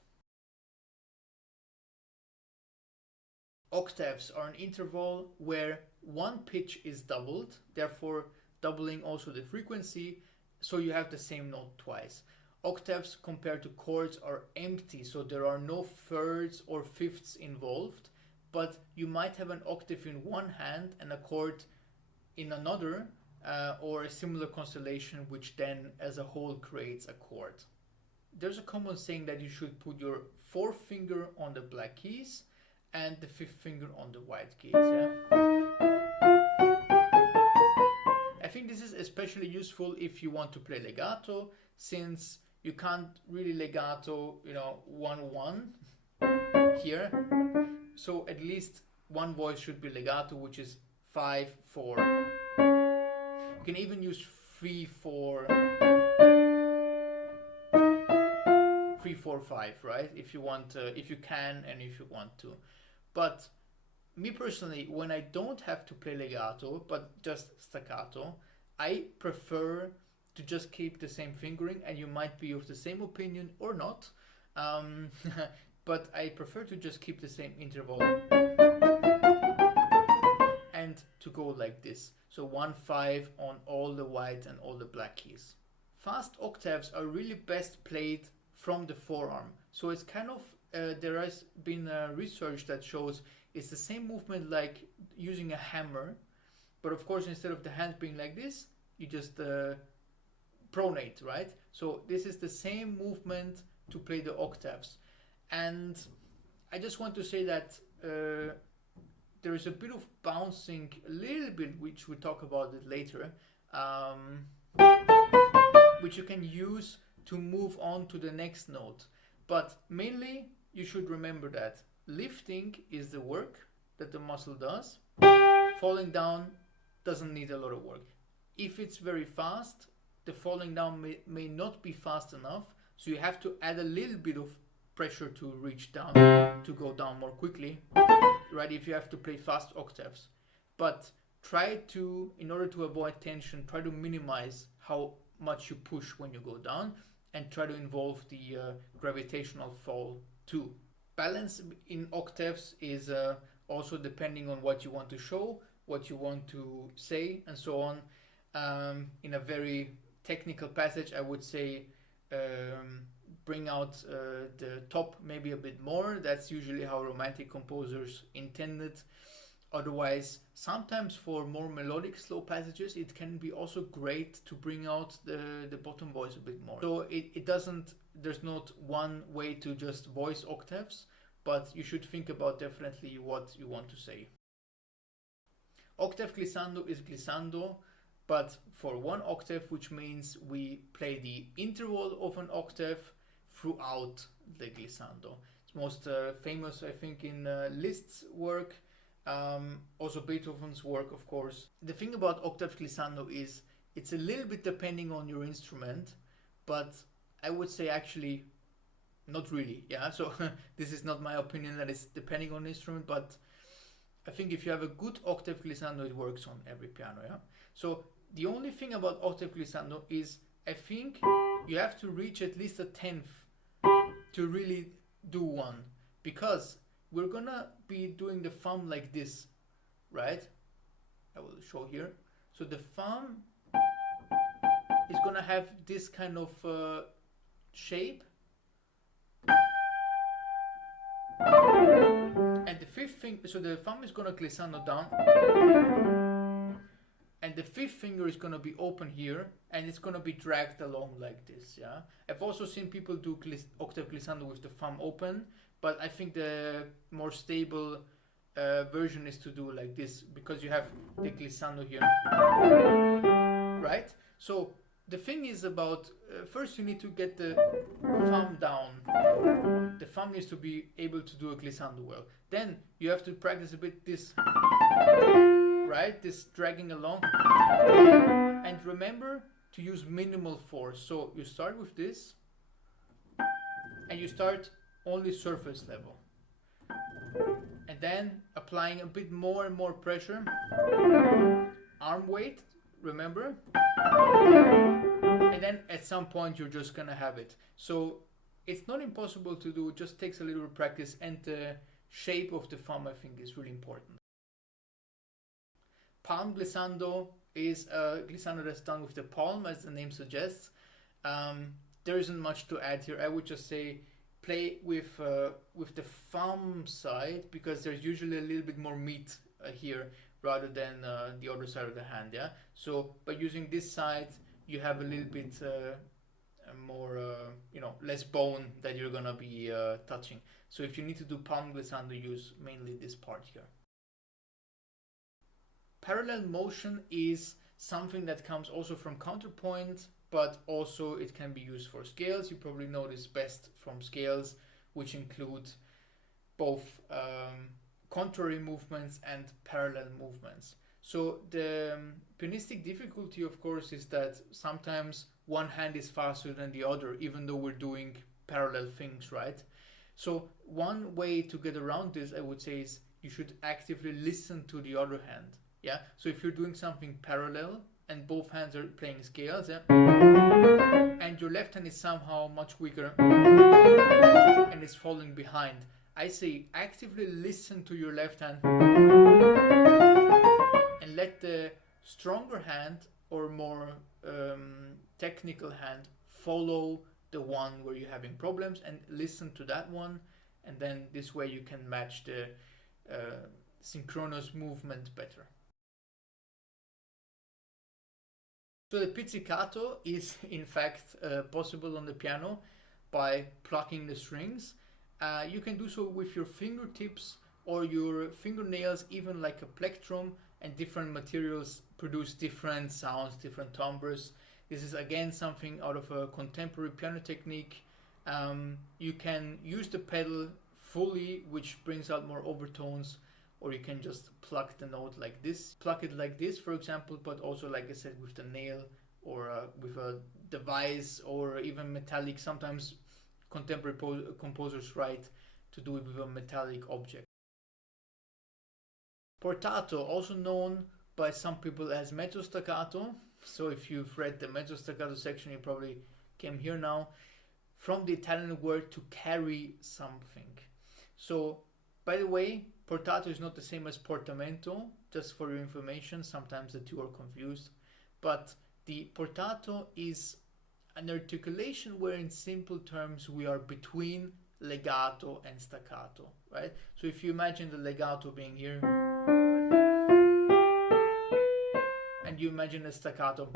Octaves are an interval where one pitch is doubled, therefore doubling also the frequency, so you have the same note twice. Octaves compared to chords are empty, so there are no thirds or fifths involved, but you might have an octave in one hand and a chord in another, or a similar constellation, which then as a whole creates a chord. There's a common saying that you should put your fourth finger on the black keys and the fifth finger on the white keys. Yeah? I think this is especially useful if you want to play legato, since you can't really legato, 1-1 here. So at least one voice should be legato, which is 5-4. You can even use 3-4, 3-4-5, right? If you want, if you can, and if you want to. But me personally, when I don't have to play legato, but just staccato, I prefer to just keep the same fingering, and you might be of the same opinion or not, but I prefer to just keep the same interval and to go like this. So 1-5 on all the white and all the black keys. Fast octaves are really best played from the forearm. So it's kind of, there has been research that shows it's the same movement like using a hammer, but of course instead of the hand being like this, you just pronate, right? So this is the same movement to play the octaves. And I just want to say that there is a bit of bouncing, a little bit, which we'll talk about it later, which you can use to move on to the next note. But mainly you should remember that lifting is the work that the muscle does. Falling down doesn't need a lot of work. If it's very fast, the falling down may not be fast enough, so you have to add a little bit of pressure to reach down, to go down more quickly, right? If you have to play fast octaves. But try to, in order to avoid tension, try to minimize how much you push when you go down, and try to involve the gravitational fall too. Balance in octaves is also depending on what you want to show, what you want to say, and so on. In a very technical passage, I would say bring out the top maybe a bit more. That's usually how romantic composers intended. Otherwise, sometimes for more melodic slow passages, it can be also great to bring out the bottom voice a bit more. So it doesn't, there's not one way to just voice octaves, but you should think about definitely what you want to say. Octave glissando is glissando, but for one octave, which means we play the interval of an octave throughout the glissando. It's most famous, I think, in Liszt's work. Also Beethoven's work, of course. The thing about octave glissando is it's a little bit depending on your instrument, but I would say actually not really, yeah. So this is not my opinion that it's depending on the instrument, but I think if you have a good octave glissando, it works on every piano, yeah. So the only thing about octave glissando is I think you have to reach at least a 10th to really do one, because we're gonna be doing the thumb like this, right? I will show here. So the thumb is gonna have this kind of shape, and the fifth finger, so the thumb is gonna glissando down, and the fifth finger is gonna be open here, and it's gonna be dragged along like this, yeah? I've also seen people do octave glissando with the thumb open, but I think the more stable version is to do like this, because you have the glissando here, right? So the thing is about, first you need to get the thumb down. The thumb needs to be able to do a glissando well. Then you have to practice a bit this, right? This dragging along. And remember to use minimal force. So you start with this, and you start only surface level, and then applying a bit more and more pressure, arm weight, remember, and then at some point you're just gonna have it. So it's not impossible to do, it just takes a little practice, and the shape of the thumb I think is really important. Palm glissando is a glissando that's done with the palm, as the name suggests. There isn't much to add here. I would just say play with the thumb side, because there's usually a little bit more meat here rather than the other side of the hand, yeah. So by using this side, you have a little bit more, you know, less bone that you're gonna be touching. So if you need to do palm glissando, use mainly this part here. Parallel motion is something that comes also from counterpoint, but also it can be used for scales. You probably know this best from scales, which include both contrary movements and parallel movements. So the pianistic difficulty, of course, is that sometimes one hand is faster than the other, even though we're doing parallel things, right? So one way to get around this, I would say, is you should actively listen to the other hand. Yeah, so if you're doing something parallel and both hands are playing scales, yeah, and your left hand is somehow much weaker and is falling behind, I say actively listen to your left hand and let the stronger hand or more technical hand follow the one where you're having problems, and listen to that one, and then this way you can match the synchronous movement better. So the pizzicato is in fact possible on the piano by plucking the strings. You can do so with your fingertips or your fingernails, even like a plectrum, and different materials produce different sounds, different timbres. This is again something out of a contemporary piano technique. You can use the pedal fully, which brings out more overtones, or you can just pluck the note like this. Pluck it like this, for example, but also, like I said, with the nail or with a device, or even metallic. Sometimes contemporary composers write to do it with a metallic object. Portato, also known by some people as mezzo staccato. So if you've read the mezzo staccato section, you probably came here now. From the Italian word to carry something. So, by the way, portato is not the same as portamento, just for your information. Sometimes the two are confused. But the portato is an articulation where, in simple terms, we are between legato and staccato, right? So if you imagine the legato being here, and you imagine a staccato,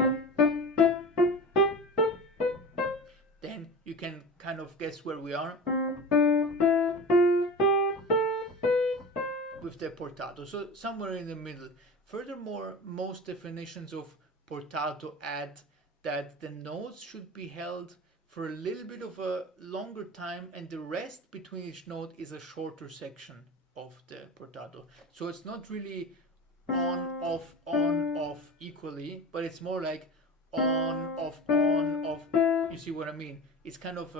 then you can kind of guess where we are with the portato. So somewhere in the middle. Furthermore, most definitions of portato add that the notes should be held for a little bit of a longer time, and the rest between each note is a shorter section of the portato. So it's not really on, off equally, but it's more like on, off. You see what I mean? It's kind of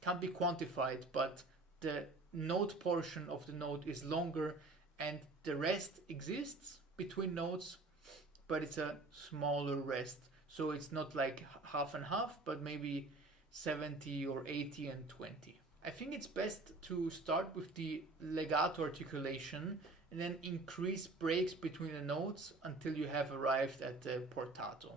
can't be quantified, but the note portion of the note is longer and the rest exists between notes, but it's a smaller rest. So it's not like half and half, but maybe 70 or 80 and 20. I think it's best to start with the legato articulation and then increase breaks between the notes until you have arrived at the portato.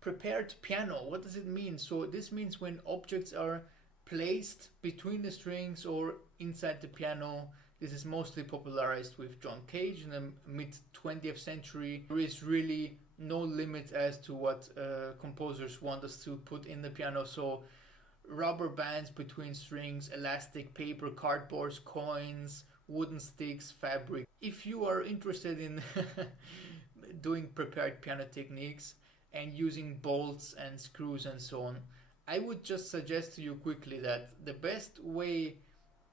Prepared piano, what does it mean? So this means when objects are placed between the strings or inside the piano. This is mostly popularized with John Cage in the mid-20th century. There is really no limit as to what composers want us to put in the piano. So rubber bands between strings, elastic paper, cardboards, coins, wooden sticks, fabric. If you are interested in doing prepared piano techniques and using bolts and screws and so on, I would just suggest to you quickly that the best way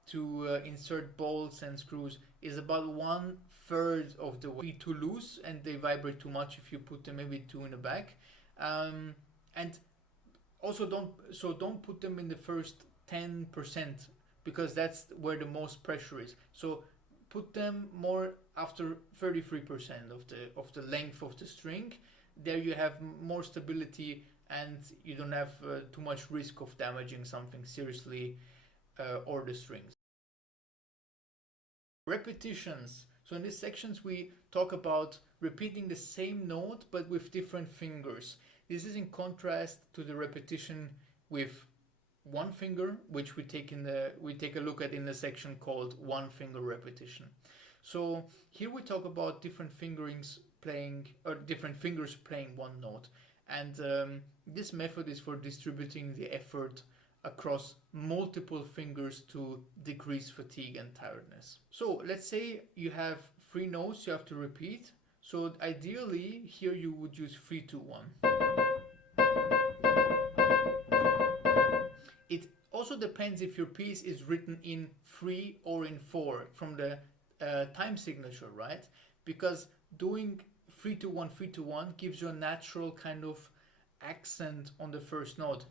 to insert bolts and screws is about 1/3 of the way. Too loose and they vibrate too much if you put them maybe two in the back, and also don't put them in the first 10% because that's where the most pressure is. So put them more after 33% of the length of the string. There you have more stability and you don't have too much risk of damaging something seriously or the strings. Repetitions. So in these sections we talk about repeating the same note but with different fingers. This is in contrast to the repetition with one finger, which we take a look at in the section called one finger repetition. So here we talk about different fingerings playing, or different fingers playing one note, and this method is for distributing the effort across multiple fingers to decrease fatigue and tiredness. So let's say you have 3 notes you have to repeat. So ideally here you would use 3-2-1. It also depends if your piece is written in 3 or in 4 from the time signature, right? Because doing 3-2-1, 3-2-1 gives you a natural kind of accent on the first note.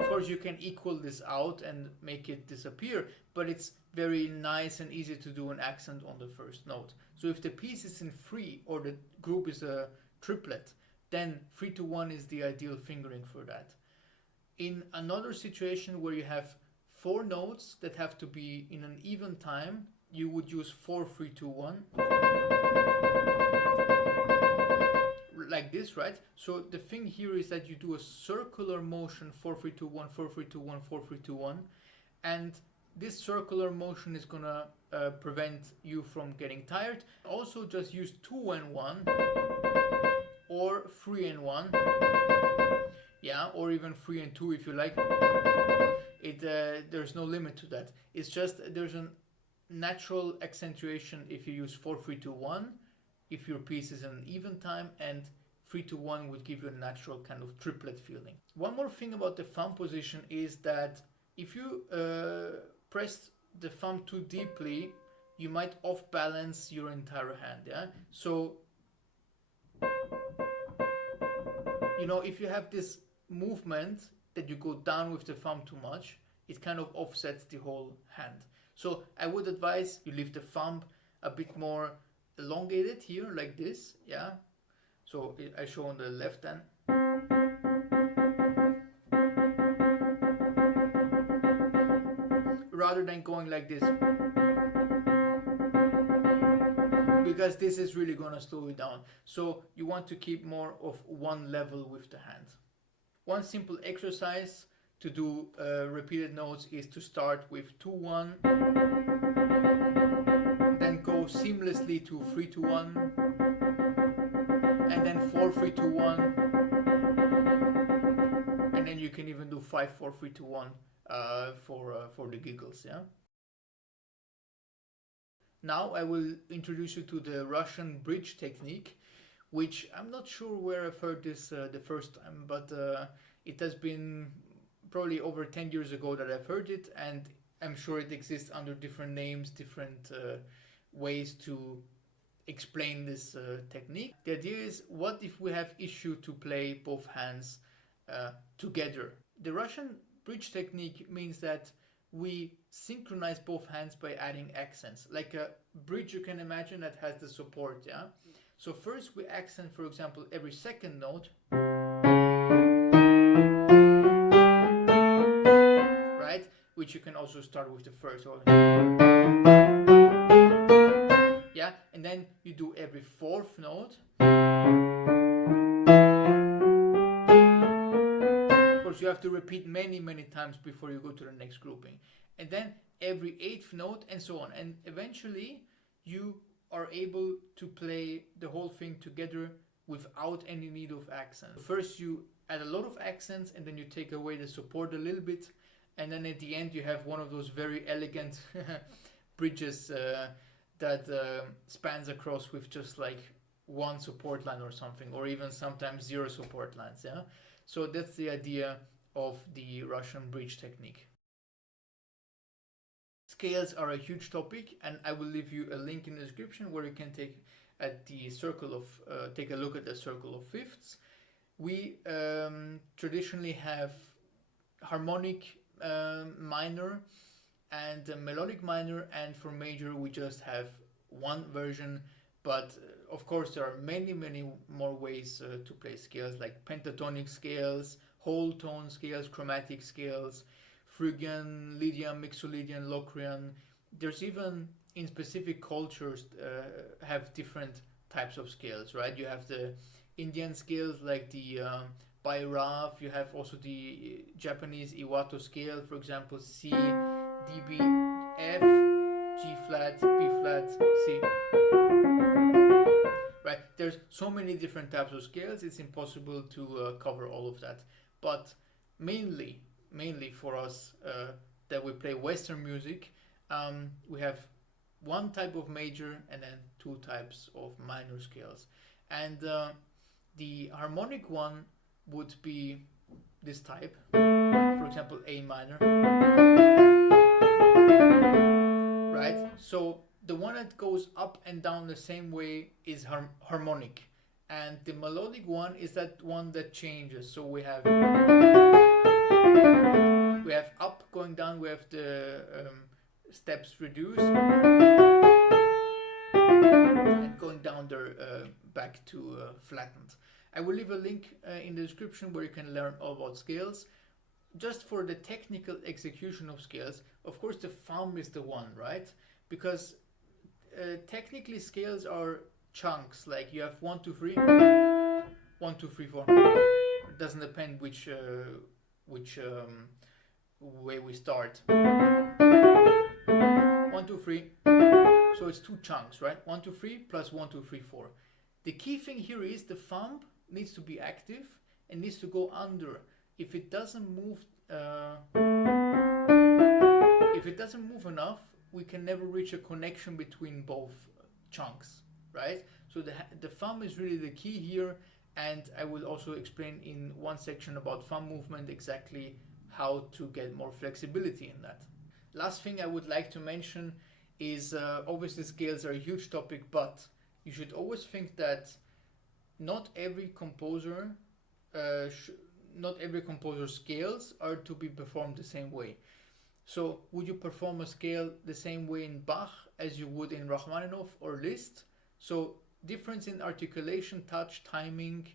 Of course you can equal this out and make it disappear, but it's very nice and easy to do an accent on the first note. So if the piece is in 3 or the group is a triplet, then 3-2-1 is the ideal fingering for that. In another situation where you have 4 notes that have to be in an even time, you would use 4-3-2-1. Like this, right? So the thing here is that you do a circular motion 4-3-2-1, 4-3-2-1, 4-3-2-1, and this circular motion is gonna prevent you from getting tired. Also just use 2 and 1 or 3 and 1, yeah, or even 3 and 2 if you like. There's no limit to that. It's just there's a natural accentuation if you use 4-3-2-1 if your piece is in an even time, and 3-2-1 would give you a natural kind of triplet feeling. One more thing about the thumb position is that if you press the thumb too deeply, you might off balance your entire hand, yeah? So You know, if you have this movement that you go down with the thumb too much, it kind of offsets the whole hand. So I would advise you leave the thumb a bit more elongated here, like this, yeah. So I show on the left hand. Rather than going like this. Because this is really gonna slow it down. So you want to keep more of one level with the hand. One simple exercise to do repeated notes is to start with 2-1, then go seamlessly to 3-2-1, and then 4-3-2-1, and then you can even do 5-4-3-2-1 for the giggles, yeah. Now I will introduce you to the Russian bridge technique, which I'm not sure where I've heard this the first time, but it has been probably over 10 years ago that I've heard it, and I'm sure it exists under different names, different ways to explain this technique. The idea is, what if we have issue to play both hands together? The Russian bridge technique means that we synchronize both hands by adding accents. Like a bridge you can imagine that has the support, yeah? So first we accent, for example, every second note. Right? Which you can also start with the first. Yeah? And then you do every fourth note. Of course, you have to repeat many times before you go to the next grouping. And then every eighth note, and so on. And eventually you are able to play the whole thing together without any need of accent. First you add a lot of accents, and then you take away the support a little bit, and then at the end you have one of those very elegant bridges that spans across with just like one support line or something, or even sometimes 0 support lines, yeah? So that's the idea of the Russian bridge technique. Scales are a huge topic, and I will leave you a link in the description where you can take a look at the circle of fifths. We traditionally have harmonic minor and melodic minor, and for major we just have one version, but of course there are many more ways to play scales, like pentatonic scales, whole tone scales, chromatic scales, Phrygian, Lydian, Mixolydian, Locrian. There's even, in specific cultures, have different types of scales, right? You have the Indian scales like the Bhairav, you have also the Japanese Iwato scale, for example, C, D, B, F, G flat, B flat, C. Right? There's so many different types of scales, it's impossible to cover all of that. But mainly for us that we play Western music, we have one type of major and then 2 types of minor scales. And the harmonic one would be this type, for example, A minor. Right? So the one that goes up and down the same way is harmonic. And the melodic one is that one that changes. So we have up going down, we have the steps reduced, and going down there back to flattened. I will leave a link in the description where you can learn all about scales. Just for the technical execution of scales, of course the thumb is the one, right? Because technically scales are chunks, like you have 1, 2, 3, 1, 2, 3, 4. It doesn't depend which way we start. 1, 2, 3. So it's 2 chunks, right? 1, 2, 3 plus 1, 2, 3, 4. The key thing here is the thumb needs to be active and needs to go under. If it doesn't move, enough, we can never reach a connection between both chunks, right? So the thumb is really the key here, and I will also explain in one section about thumb movement exactly how to get more flexibility in that. Last thing I would like to mention is obviously scales are a huge topic, but you should always think that not every composer not every composer's scales are to be performed the same way. So would you perform a scale the same way in Bach as you would in Rachmaninoff or Liszt? So difference in articulation, touch, timing,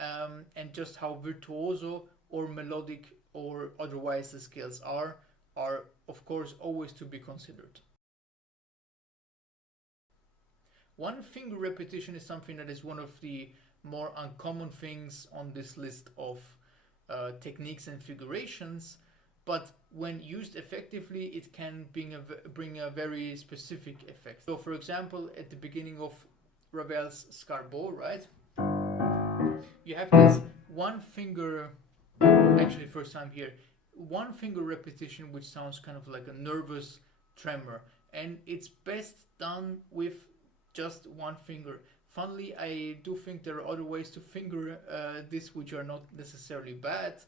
and just how virtuoso or melodic or otherwise the scales are of course always to be considered. One finger repetition is something that is one of the more uncommon things on this list of techniques and figurations, but when used effectively it can bring a very specific effect. So for example, at the beginning of Ravel's Scarbeau, right, you have this one finger, actually first time here, one finger repetition which sounds kind of like a nervous tremor, and it's best done with just one finger. Funnily, I do think there are other ways to finger this which are not necessarily bad,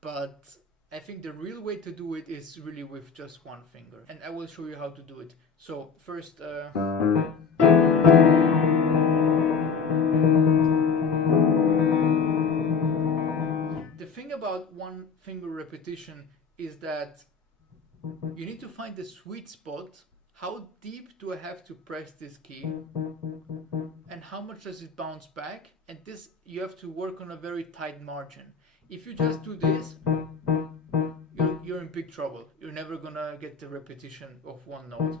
but I think the real way to do it is really with just one finger, and I will show you how to do it. So first the thing about one finger repetition is that you need to find the sweet spot. How deep do I have to press this key, and how much does it bounce back? And this, you have to work on a very tight margin. If you just do this, you're in big trouble. You're never gonna get the repetition of one note.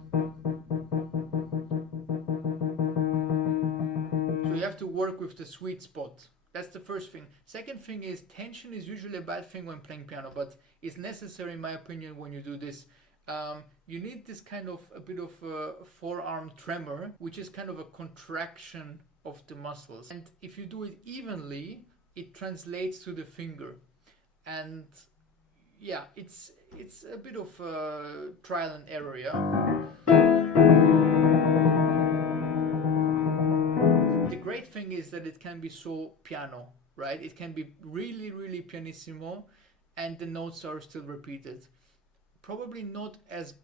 So you have to work with the sweet spot. That's the first thing. Second thing is, tension is usually a bad thing when playing piano, but it's necessary in my opinion when you do this. You need this kind of a bit of a forearm tremor, which is kind of a contraction of the muscles. And if you do it evenly, it translates to the finger. And yeah, it's a bit of a trial and error, yeah. The great thing is that it can be so piano, right? It can be really, really pianissimo, and the notes are still repeated. Probably not as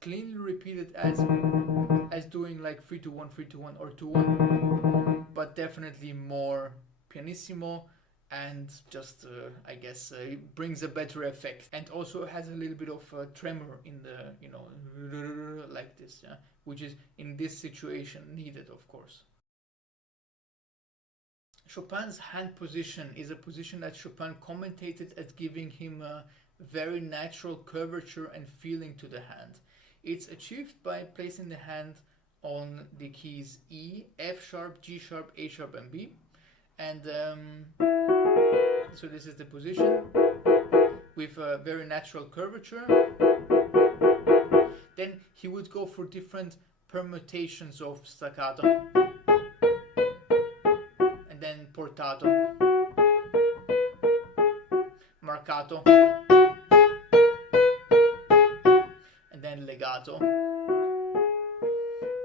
cleanly repeated as doing like 3-2-1, 3-2-1 or 2-1, but definitely more pianissimo, and just I guess it brings a better effect, and also has a little bit of tremor in the, you know, like this, yeah, which is in this situation needed, of course. Chopin's hand position is a position that Chopin commentated as giving him a very natural curvature and feeling to the hand. It's achieved by placing the hand on the keys E, F sharp, G sharp, A sharp, and B. And so this is the position with a very natural curvature. Then he would go for different permutations of staccato, and then portato, marcato, and legato,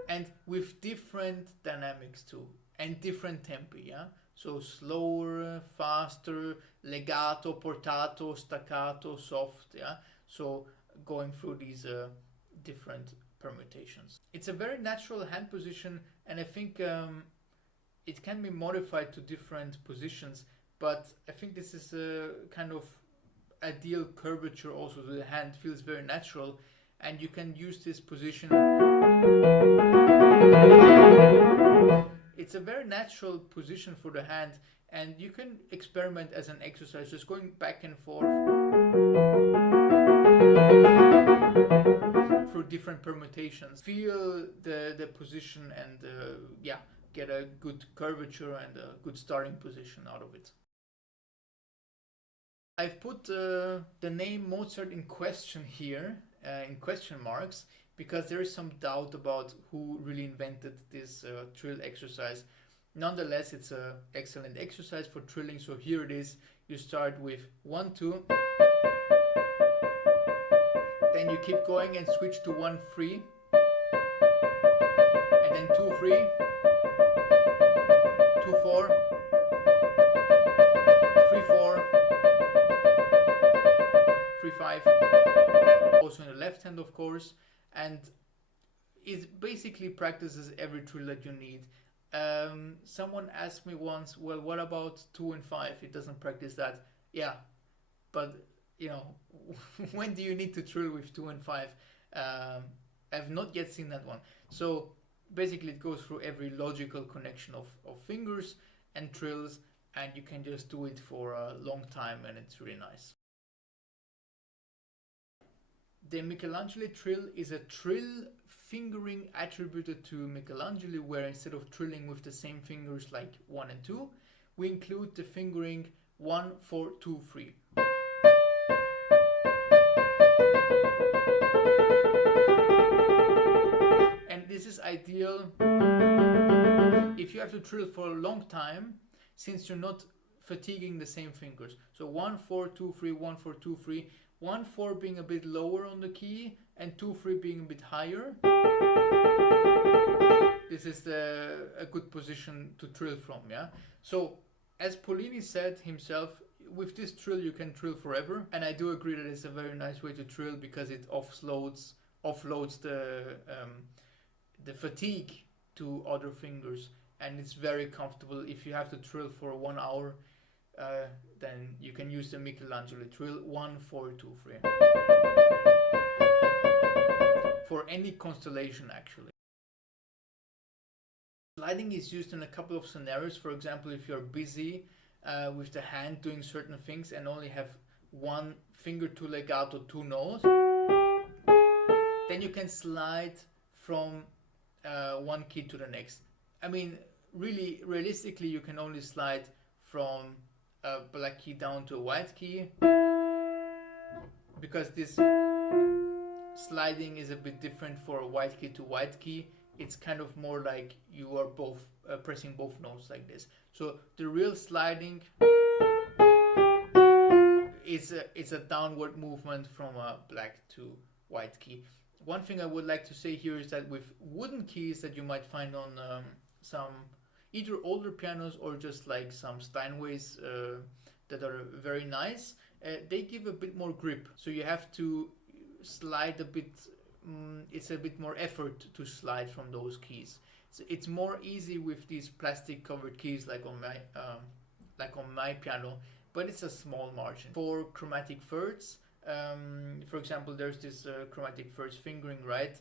and with different dynamics too, and different tempi, yeah. So slower, faster, legato, portato, staccato, soft, yeah. So going through these different permutations. It's a very natural hand position, and I think it can be modified to different positions, but I think this is a kind of ideal curvature also to the hand. Feels very natural, and you can use this position. It's a very natural position for the hand, and you can experiment as an exercise, just going back and forth through different permutations. Feel the position, and yeah, get a good curvature and a good starting position out of it. I've put the name Mozart in question here, in question marks, because there is some doubt about who really invented this trill exercise. Nonetheless, it's an excellent exercise for trilling. So here it is. You start with 1, 2, then you keep going and switch to 1, 3, and then 2, 3, 2, 4, 3, 4, 3, 5, also in the left hand, of course, and it basically practices every trill that you need. Someone asked me once, well, what about 2 and 5? It doesn't practice that. Yeah, but you know, when do you need to trill with 2 and 5? I've not yet seen that one. So basically it goes through every logical connection of fingers and trills, and you can just do it for a long time, and it's really nice. The Michelangeli-Trill is a trill fingering attributed to Michelangeli, where instead of trilling with the same fingers like 1 and 2, we include the fingering 1, 4, 2, 3. And this is ideal if you have to trill for a long time, since you're not fatiguing the same fingers. So 1, 4, 2, 3, 1, 4, 2, 3. 1, 4 being a bit lower on the key, and 2, 3 being a bit higher. This is a good position to trill from, yeah? So, as Polyphonic said himself, with this trill you can trill forever, and I do agree that it's a very nice way to trill because it offloads the fatigue to other fingers, and it's very comfortable. If you have to trill for 1 hour, then you can use the Michelangeli-Trill 1, 4, 2, 3 for any constellation actually. Sliding is used in a couple of scenarios. For example, if you're busy with the hand doing certain things and only have one finger to legato, 2 notes, then you can slide from one key to the next. I mean, really, realistically, you can only slide from a black key down to a white key, because this sliding is a bit different for a white key to white key. It's kind of more like you are both pressing both notes like this. So the real sliding is a downward movement from a black to white key. One thing I would like to say here is that with wooden keys that you might find on some either older pianos or just like some Steinways that are very nice, they give a bit more grip. So you have to slide a bit. It's a bit more effort to slide from those keys. So it's more easy with these plastic covered keys like on my piano, but it's a small margin. For chromatic thirds, for example, there's this chromatic thirds fingering, right?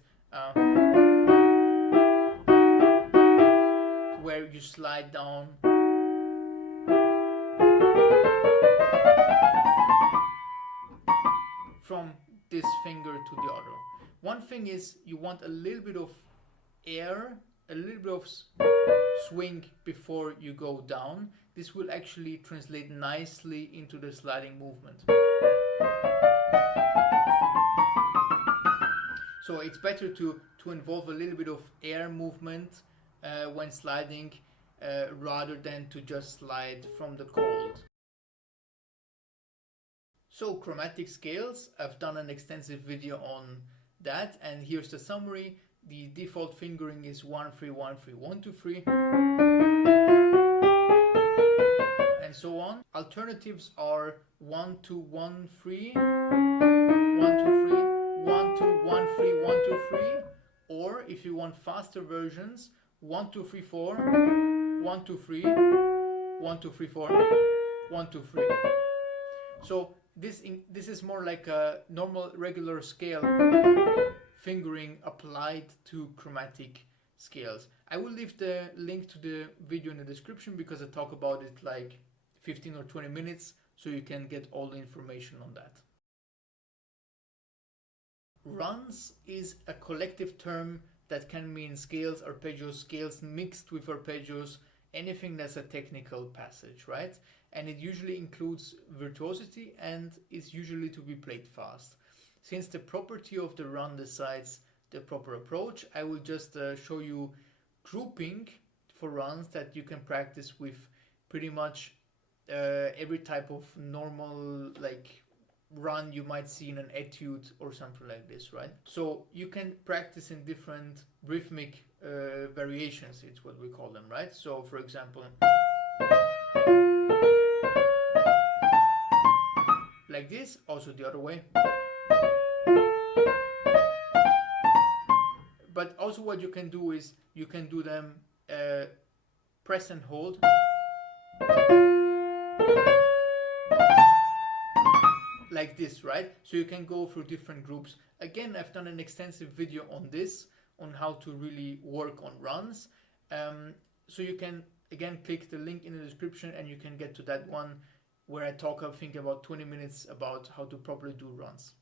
Where you slide down from this finger to the other. One thing is you want a little bit of air, a little bit of swing before you go down. This will actually translate nicely into the sliding movement. So it's better to involve a little bit of air movement when sliding rather than to just slide from the cold. So chromatic scales, I've done an extensive video on that, and here's the summary. The default fingering is 1, 3, 1, 3, 1, 2, 3, and so on. Alternatives are 1, 2, 1, 3, 1, 2, 3, 1, 2, 1, 3, 1, 2, 3, or if you want faster versions, 1, 2, 3, 4, 1, 2, 3, 1, 2, 3, 4, 1, 2, 3. So this is more like a normal regular scale fingering applied to chromatic scales. I will leave the link to the video in the description because I talk about it like 15 or 20 minutes, so you can get all the information on that. Runs is a collective term that can mean scales, arpeggios, scales mixed with arpeggios, anything that's a technical passage, right? And it usually includes virtuosity and is usually to be played fast. Since the property of the run decides the proper approach, I will just show you grouping for runs that you can practice with pretty much every type of normal like run you might see in an etude or something like this, right? So you can practice in different rhythmic variations, it's what we call them, right? So for example, like this, also the other way. But also what you can do is you can do them press and hold. Like this, right? So you can go through different groups. Again, I've done an extensive video on this, on how to really work on runs. So you can, again, click the link in the description and you can get to that one where I talk, I think, about 20 minutes about how to properly do runs.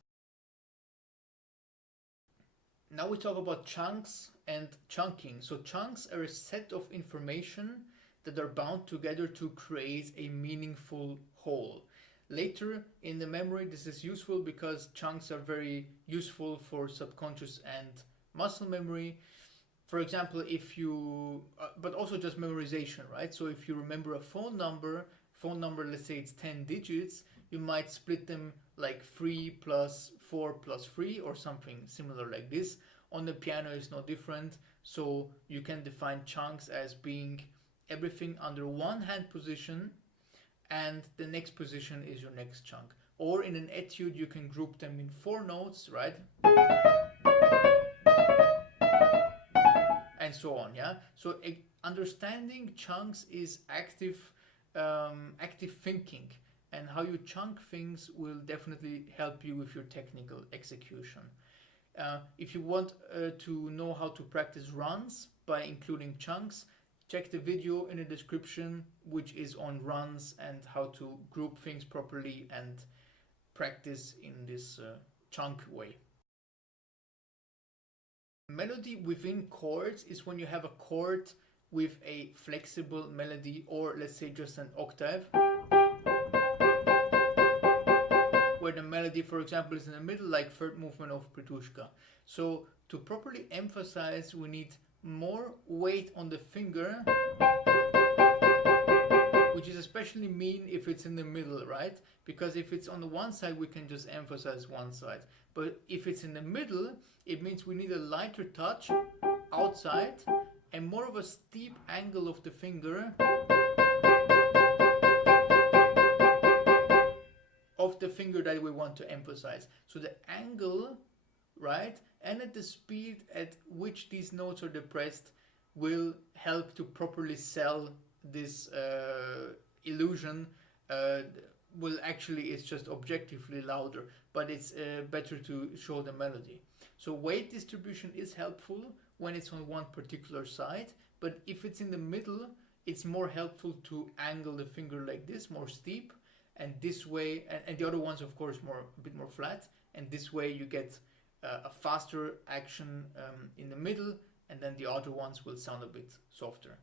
Now we talk about chunks and chunking. So chunks are a set of information that are bound together to create a meaningful whole. Later in the memory, this is useful because chunks are very useful for subconscious and muscle memory. For example, if you, but also just memorization, right? So if you remember a phone number, let's say it's 10 digits, you might split them like 3 plus 4 plus 3 or something similar like this. On the piano is no different. So you can define chunks as being everything under one hand position, and the next position is your next chunk. Or in an etude, you can group them in 4 notes, right? And so on, yeah? So understanding chunks is active thinking, and how you chunk things will definitely help you with your technical execution. If you want to know how to practice runs by including chunks, check the video in the description, which is on runs and how to group things properly and practice in this chunk way. Melody within chords is when you have a chord with a flexible melody, or let's say just an octave, where the melody, for example, is in the middle, like third movement of Petrushka. So to properly emphasize, we need more weight on the finger, which is especially mean if it's in the middle, right? Because if it's on the one side, we can just emphasize one side. But if it's in the middle, it means we need a lighter touch outside and more of a steep angle of the finger that we want to emphasize. So the angle, right, and at the speed at which these notes are depressed will help to properly sell this illusion. Well, actually it's just objectively louder, but it's better to show the melody. So weight distribution is helpful when it's on one particular side, but if it's in the middle, it's more helpful to angle the finger like this, more steep, and this way, and the other ones of course a bit more flat, and this way you get a faster action in the middle, and then the other ones will sound a bit softer.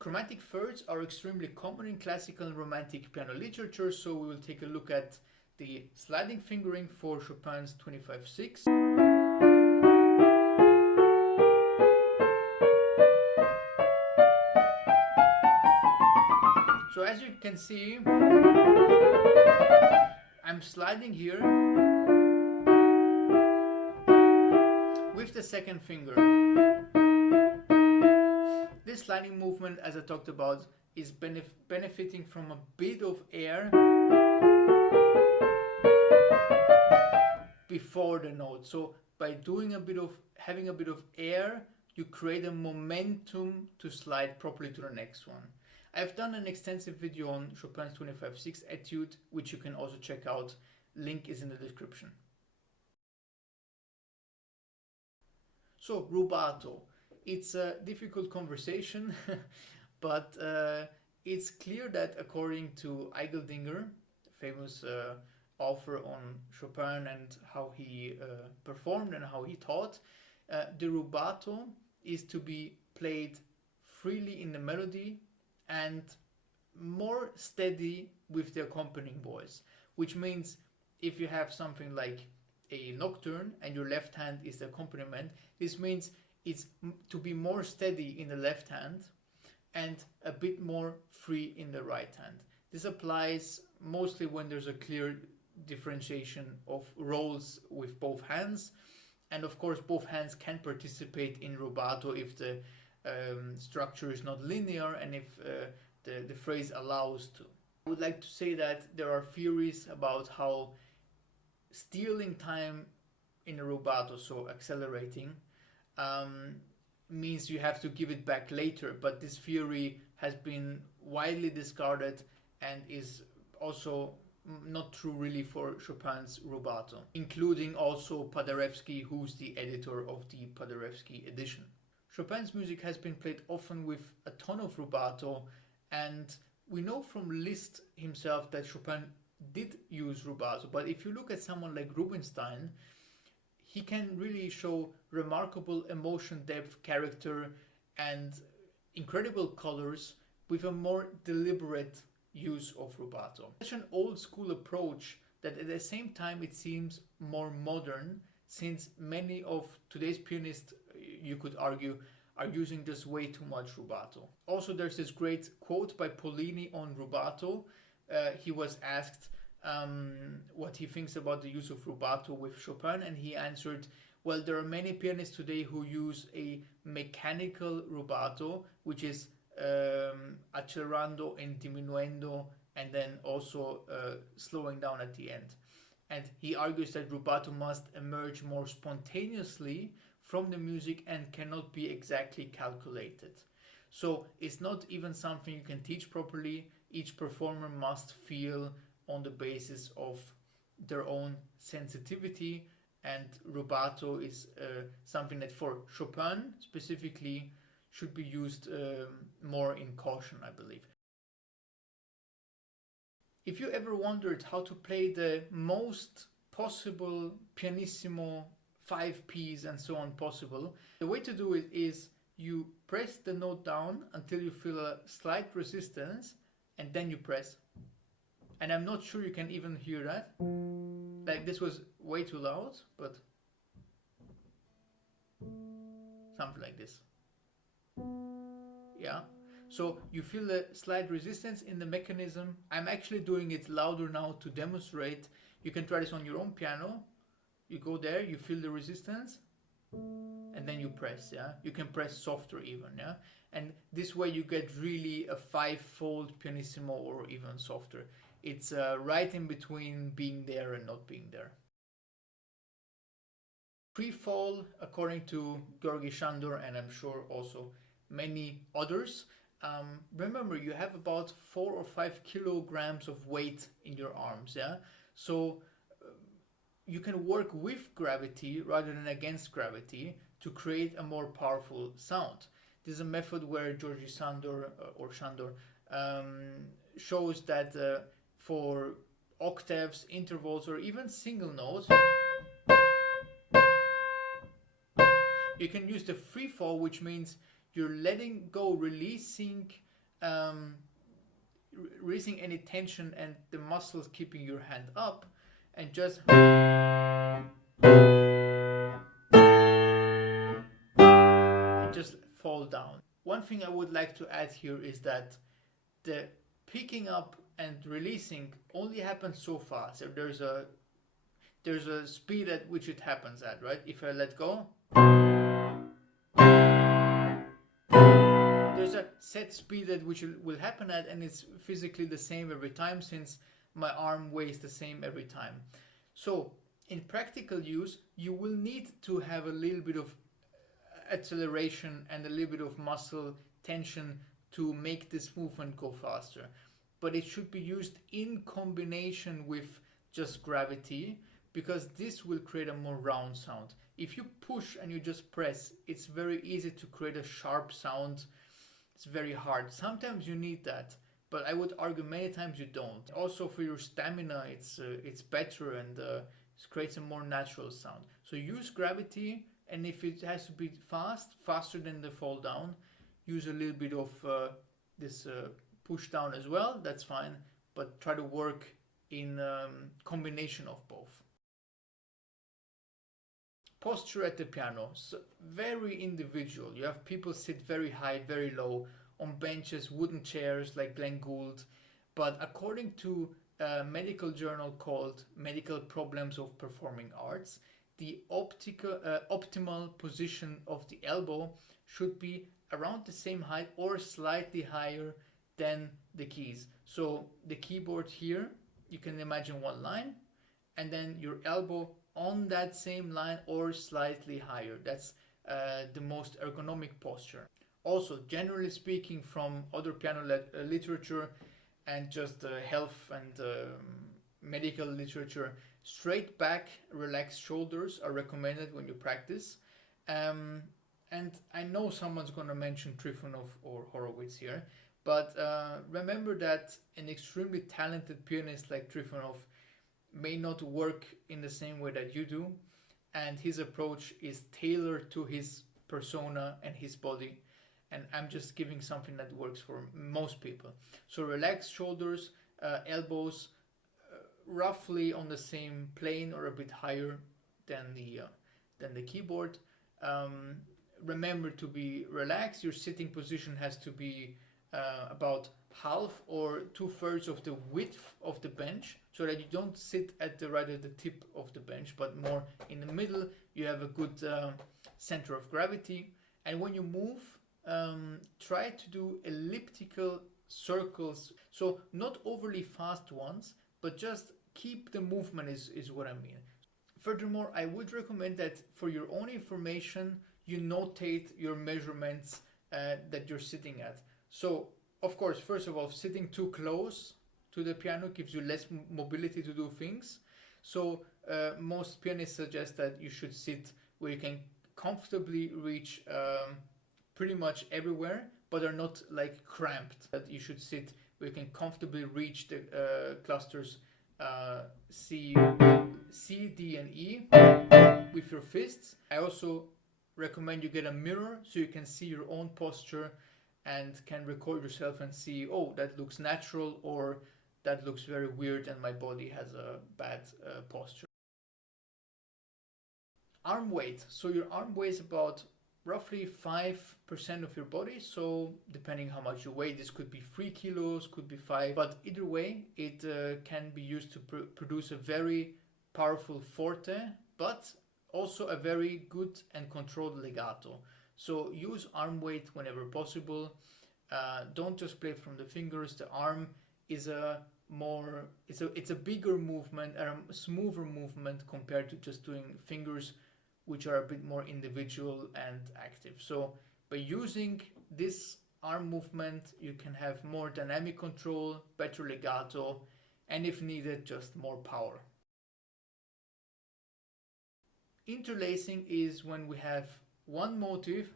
Chromatic thirds are extremely common in classical and romantic piano literature, so we will take a look at the sliding fingering for Chopin's 25/6. So as you can see, I'm sliding here with the second finger. This sliding movement, as I talked about, is benefiting from a bit of air before the note. So by doing having a bit of air, you create a momentum to slide properly to the next one. I've done an extensive video on Chopin's 25/6 etude, which you can also check out. Link is in the description. So rubato. It's a difficult conversation, but it's clear that according to Eigeldinger, famous author on Chopin and how he performed and how he taught, the rubato is to be played freely in the melody and more steady with the accompanying voice, which means if you have something like a nocturne and your left hand is the accompaniment, this means it's to be more steady in the left hand and a bit more free in the right hand. This applies mostly when there's a clear differentiation of roles with both hands, and of course both hands can participate in rubato if the structure is not linear and if the phrase allows to. I would like to say that there are theories about how stealing time in a rubato, so accelerating, means you have to give it back later, but this theory has been widely discarded and is also not true really for Chopin's rubato, including also Paderewski, who's the editor of the Paderewski edition. Chopin's music has been played often with a ton of rubato, and we know from Liszt himself that Chopin did use rubato, but if you look at someone like Rubinstein, he can really show remarkable emotion depth, character, and incredible colors with a more deliberate use of rubato. Such an old school approach that at the same time it seems more modern, since many of today's pianists, you could argue, are using just way too much rubato. Also, there's this great quote by Pollini on rubato. He was asked what he thinks about the use of rubato with Chopin, and he answered, well, there are many pianists today who use a mechanical rubato, which is accelerando and diminuendo, and then also slowing down at the end. And he argues that rubato must emerge more spontaneously from the music and cannot be exactly calculated. So it's not even something you can teach properly. Each performer must feel on the basis of their own sensitivity, and rubato is something that for Chopin specifically should be used more in caution, I believe. If you ever wondered how to play the most possible pianissimo 5Ps and so on possible, the way to do it is you press the note down until you feel a slight resistance, and then you press. And I'm not sure you can even hear that. Like, this was way too loud, but something like this. Yeah. So you feel a slight resistance in the mechanism. I'm actually doing it louder now to demonstrate. You can try this on your own piano. You go there, you feel the resistance, and then you press, yeah? You can press softer even, yeah? And this way you get really a 5-fold pianissimo or even softer. It's right in between being there and not being there. Free fall, according to György Sandor, and I'm sure also many others, remember you have about 4 or 5 kilograms of weight in your arms, yeah? So you can work with gravity rather than against gravity to create a more powerful sound. This is a method where György Sandor shows that for octaves, intervals, or even single notes, you can use the free fall, which means you're letting go, releasing any tension and the muscles keeping your hand up, and just fall down. One thing I would like to add here is that the picking up and releasing only happens so fast. So there's a speed at which it happens at, right? If I let go, there's a set speed at which it will happen at, and it's physically the same every time since my arm weighs the same every time. So in practical use, you will need to have a little bit of acceleration and a little bit of muscle tension to make this movement go faster. But it should be used in combination with just gravity, because this will create a more round sound. If you push and you just press, it's very easy to create a sharp sound. It's very hard. Sometimes you need that, but I would argue many times you don't. Also for your stamina, it's better, and it creates a more natural sound. So use gravity, and if it has to be faster than the fall down, use a little bit of this push down as well. That's fine, but try to work in combination of both. Posture at the piano, so very individual. You have people sit very high, very low, on benches, wooden chairs like Glenn Gould. But according to a medical journal called Medical Problems of Performing Arts, the optimal position of the elbow should be around the same height or slightly higher than the keys. So the keyboard here, you can imagine one line, and then your elbow on that same line or slightly higher. That's the most ergonomic posture. Also, generally speaking, from other piano literature and just health and medical literature, straight back, relaxed shoulders are recommended when you practice. And I know someone's going to mention Trifonov or Horowitz here, but remember that an extremely talented pianist like Trifonov may not work in the same way that you do, and his approach is tailored to his persona and his body, and I'm just giving something that works for most people. So relaxed shoulders, elbows roughly on the same plane or a bit higher than the keyboard. Remember to be relaxed. Your sitting position has to be about half or 2/3 of the width of the bench, so that you don't sit at the tip of the bench, but more in the middle. You have a good center of gravity, and when you move, try to do elliptical circles, so not overly fast ones, but just keep the movement is what I mean. Furthermore, I would recommend that for your own information, you notate your measurements that you're sitting at. So, of course, first of all, sitting too close to the piano gives you less mobility to do things. So, most pianists suggest that you should sit where you can comfortably reach pretty much everywhere, but are not like cramped. That you should sit where you can comfortably reach the clusters C, D, and E with your fists. I also recommend you get a mirror so you can see your own posture and can record yourself and see, oh, that looks natural, or that looks very weird and my body has a bad posture. Arm weight. So your arm weighs about roughly 5% of your body. So depending how much you weigh, this could be 3 kilos, could be 5. But either way, it can be used to produce a very powerful forte, but also a very good and controlled legato. So use arm weight whenever possible. Don't just play from the fingers. The arm is it's a bigger movement, a smoother movement compared to just doing fingers, which are a bit more individual and active. So by using this arm movement, you can have more dynamic control, better legato, and if needed, just more power. Interlacing is when we have one motive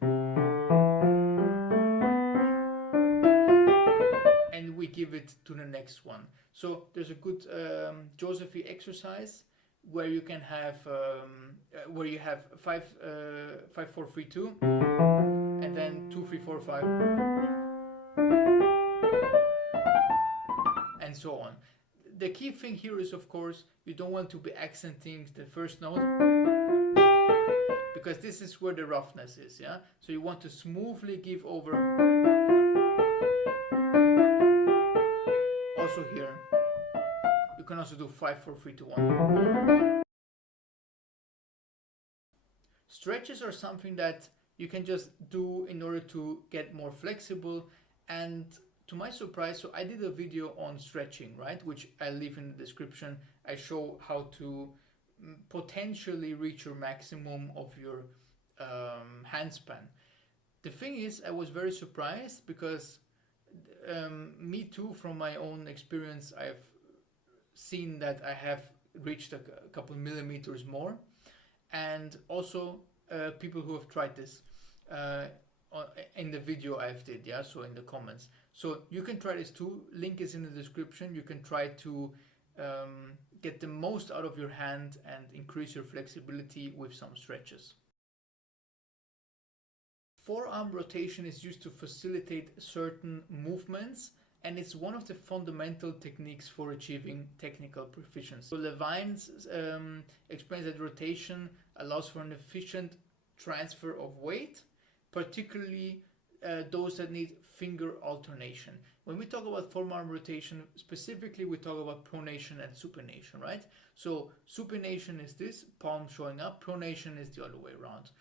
and we give it to the next one. So there's a good Josef exercise where you can have where you have 5 4 3 2 and then 2 3 4 5 and so on. The key thing here is, of course, you don't want to be accenting the first note, because this is where the roughness is, yeah? So you want to smoothly give over. Also here, you can also do 5 4 3 2 1. Stretches are something that you can just do in order to get more flexible, and to my surprise, so I did a video on stretching, right, which I'll leave in the description. I show how to potentially reach your maximum of your hand span. The thing is, I was very surprised because me too, from my own experience, I've seen that I have reached a couple millimeters more, and also people who have tried this in the video I've did, yeah, so in the comments. So you can try this too, link is in the description. You can try to get the most out of your hand and increase your flexibility with some stretches. Forearm rotation is used to facilitate certain movements, and it's one of the fundamental techniques for achieving technical proficiency. So Lhevinne explains that rotation allows for an efficient transfer of weight, particularly those that need finger alternation. When we talk about forearm rotation, specifically we talk about pronation and supination, right? So supination is this, palm showing up, pronation is the other way around.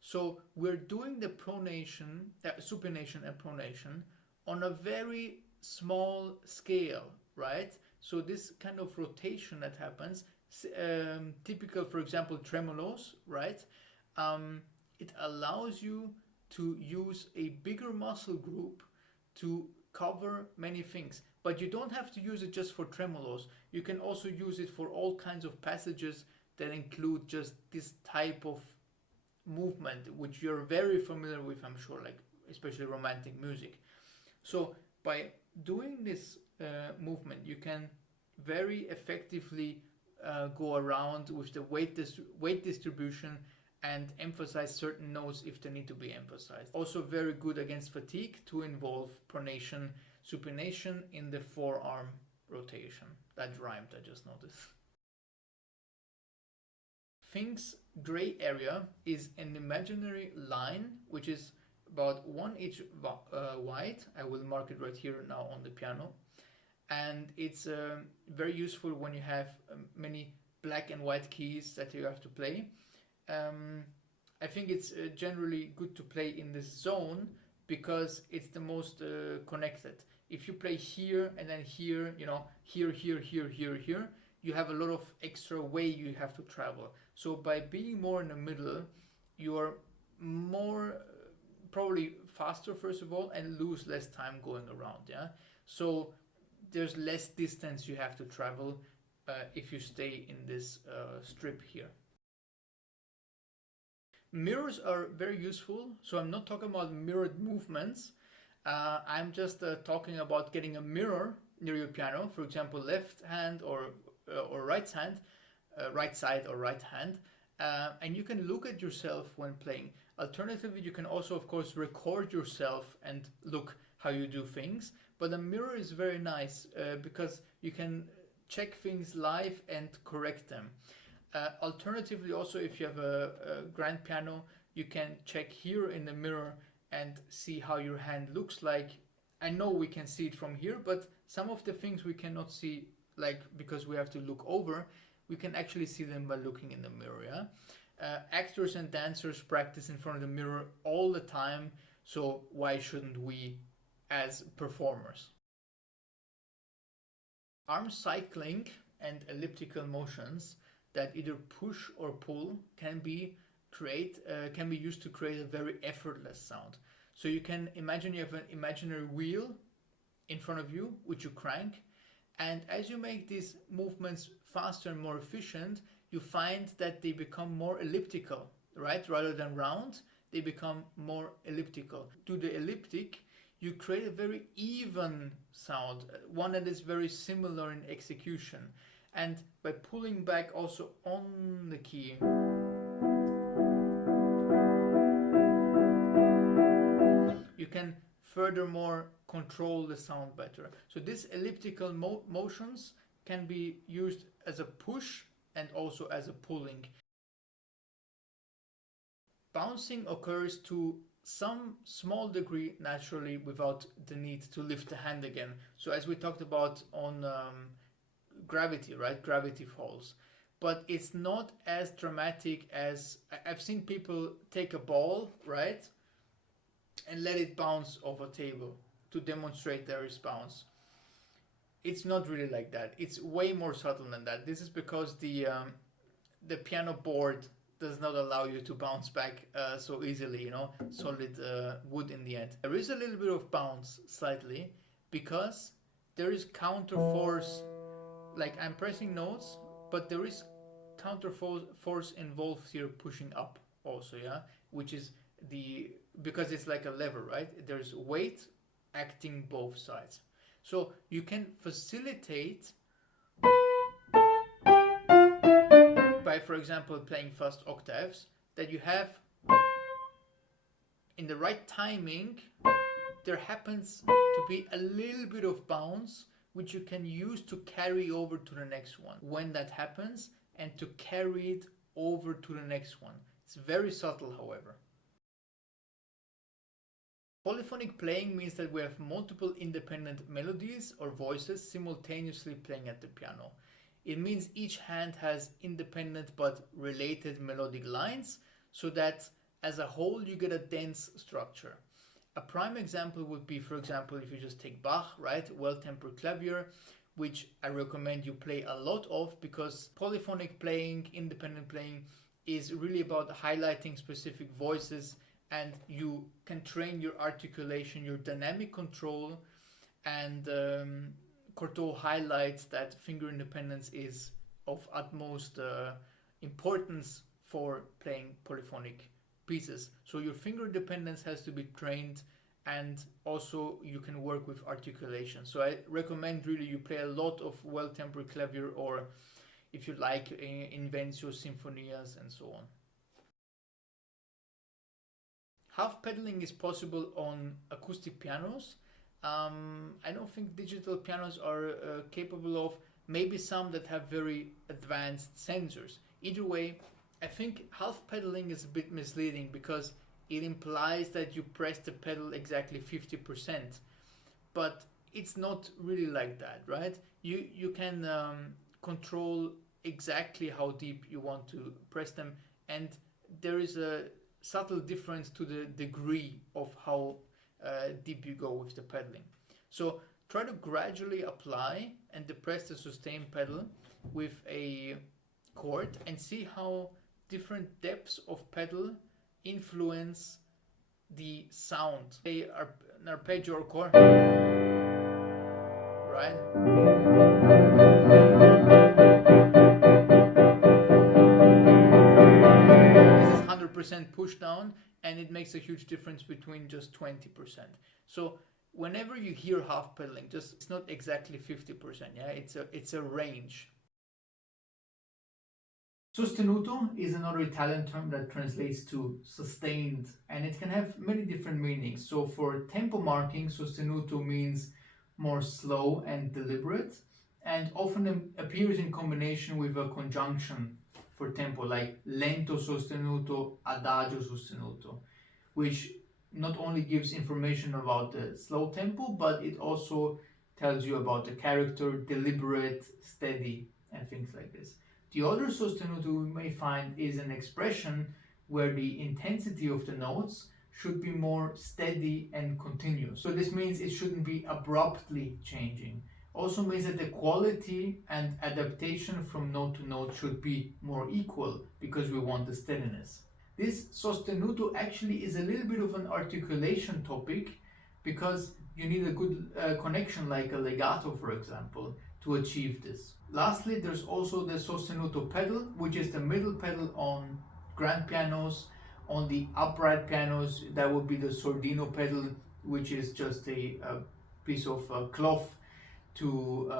So we're doing the pronation, supination and pronation on a very small scale, right? So this kind of rotation that happens, typical, for example, tremolos, right? it allows you to use a bigger muscle group to cover many things. But you don't have to use it just for tremolos. You can also use it for all kinds of passages that include just this type of movement, which you're very familiar with, I'm sure, like especially romantic music. So by doing this movement, you can very effectively go around with the weight distribution and emphasize certain notes if they need to be emphasized. Also very good against fatigue to involve pronation, supination in the forearm rotation. That rhymed, I just noticed. Fink's gray area is an imaginary line which is about 1 inch wide. I will mark it right here now on the piano. And it's very useful when you have many black and white keys that you have to play. I think it's generally good to play in this zone because it's the most connected. If you play here and then here, you know, here, you have a lot of extra way you have to travel. So by being more in the middle, you are more probably faster first of all and lose less time going around. Yeah. So there's less distance you have to travel if you stay in this strip here. Mirrors are very useful. So I'm not talking about mirrored movements. I'm just talking about getting a mirror near your piano, for example, left hand or right hand, right side or right hand, and you can look at yourself when playing. Alternatively, you can also, of course, record yourself and look how you do things. But a mirror is very nice because you can check things live and correct them. Alternatively, also, if you have a grand piano, you can check here in the mirror and see how your hand looks like. I know we can see it from here, but some of the things we cannot see, like because we have to look over, we can actually see them by looking in the mirror. Yeah? Actors and dancers practice in front of the mirror all the time, so why shouldn't we as performers? Arm cycling and elliptical motions that either push or pull can be used to create a very effortless sound. So you can imagine you have an imaginary wheel in front of you, which you crank, and as you make these movements faster and more efficient, you find that they become more elliptical, right? Rather than round, they become more elliptical. To the elliptic, you create a very even sound, one that is very similar in execution. And by pulling back also on the key, you can furthermore control the sound better. So these elliptical motions can be used as a push and also as a pulling. Bouncing occurs to some small degree naturally without the need to lift the hand again. So as we talked about on gravity, right? Gravity falls. But it's not as dramatic as I've seen people take a ball, right? And let it bounce off a table to demonstrate there is bounce. It's not really like that. It's way more subtle than that. This is because the piano board does not allow you to bounce back so easily, you know, solid wood in the end. There is a little bit of bounce slightly because there is counter force. Like I'm pressing notes, but there is counter force involved here pushing up also, yeah, which is because it's like a lever, right? There's weight acting both sides. So you can facilitate by, for example, playing fast octaves, that you have in the right timing, there happens to be a little bit of bounce which you can use to carry over to the next one when that happens, and to carry it over to the next one. It's very subtle, however. Polyphonic playing means that we have multiple independent melodies or voices simultaneously playing at the piano. It means each hand has independent but related melodic lines, so that as a whole you get a dense structure. A prime example would be, for example, if you just take Bach, right? Well-tempered clavier, which I recommend you play a lot of, because polyphonic playing, independent playing, is really about highlighting specific voices, and you can train your articulation, your dynamic control, and Cortot highlights that finger independence is of utmost importance for playing polyphonic pieces. So your finger dependence has to be trained, and also you can work with articulation. So I recommend really you play a lot of well-tempered clavier, or if you like, Invencio, Sinfonias, and so on. Half pedaling is possible on acoustic pianos. I don't think digital pianos are capable of, maybe some that have very advanced sensors. Either way, I think half pedaling is a bit misleading because it implies that you press the pedal exactly 50%, but it's not really like that, right? You can control exactly how deep you want to press them, and there is a subtle difference to the degree of how deep you go with the pedaling. So try to gradually apply and depress the sustain pedal with a chord and see how different depths of pedal influence the sound. Say an arpeggio or chord, right? This is 100% push down, and it makes a huge difference between just 20%. So whenever you hear half pedaling, just it's not exactly 50%, yeah, it's a range. Sostenuto is another Italian term that translates to sustained, and it can have many different meanings. So for tempo marking, sostenuto means more slow and deliberate, and often appears in combination with a conjunction for tempo, like lento sostenuto, adagio sostenuto, which not only gives information about the slow tempo, but it also tells you about the character, deliberate, steady, and things like this. The other sostenuto we may find is an expression where the intensity of the notes should be more steady and continuous. So this means it shouldn't be abruptly changing. Also means that the quality and adaptation from note to note should be more equal, because we want the steadiness. This sostenuto actually is a little bit of an articulation topic, because you need a good connection, like a legato, for example, to achieve this. Lastly, there's also the sostenuto pedal, which is the middle pedal on grand pianos. On the upright pianos, that would be the sordino pedal, which is just a piece of cloth to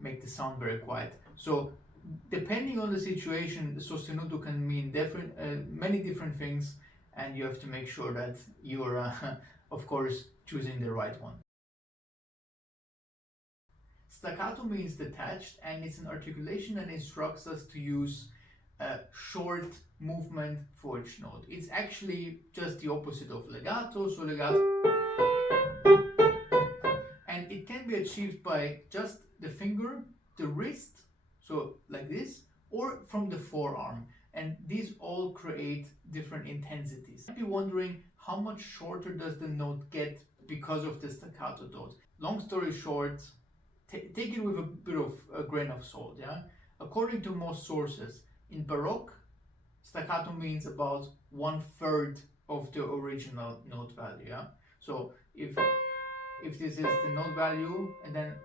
make the sound very quiet. So depending on the situation, the sostenuto can mean many different things, and you have to make sure that you're of course choosing the right one. Staccato means detached, and it's an articulation that instructs us to use a short movement for each note. It's actually just the opposite of legato. So legato, and it can be achieved by just the finger, the wrist, so like this, or from the forearm, and these all create different intensities. You might be wondering, how much shorter does the note get because of the staccato note? Long story short, take it with a bit of a grain of salt, yeah? According to most sources, in Baroque, staccato means about 1/3 of the original note value, yeah? So if this is the note value, and then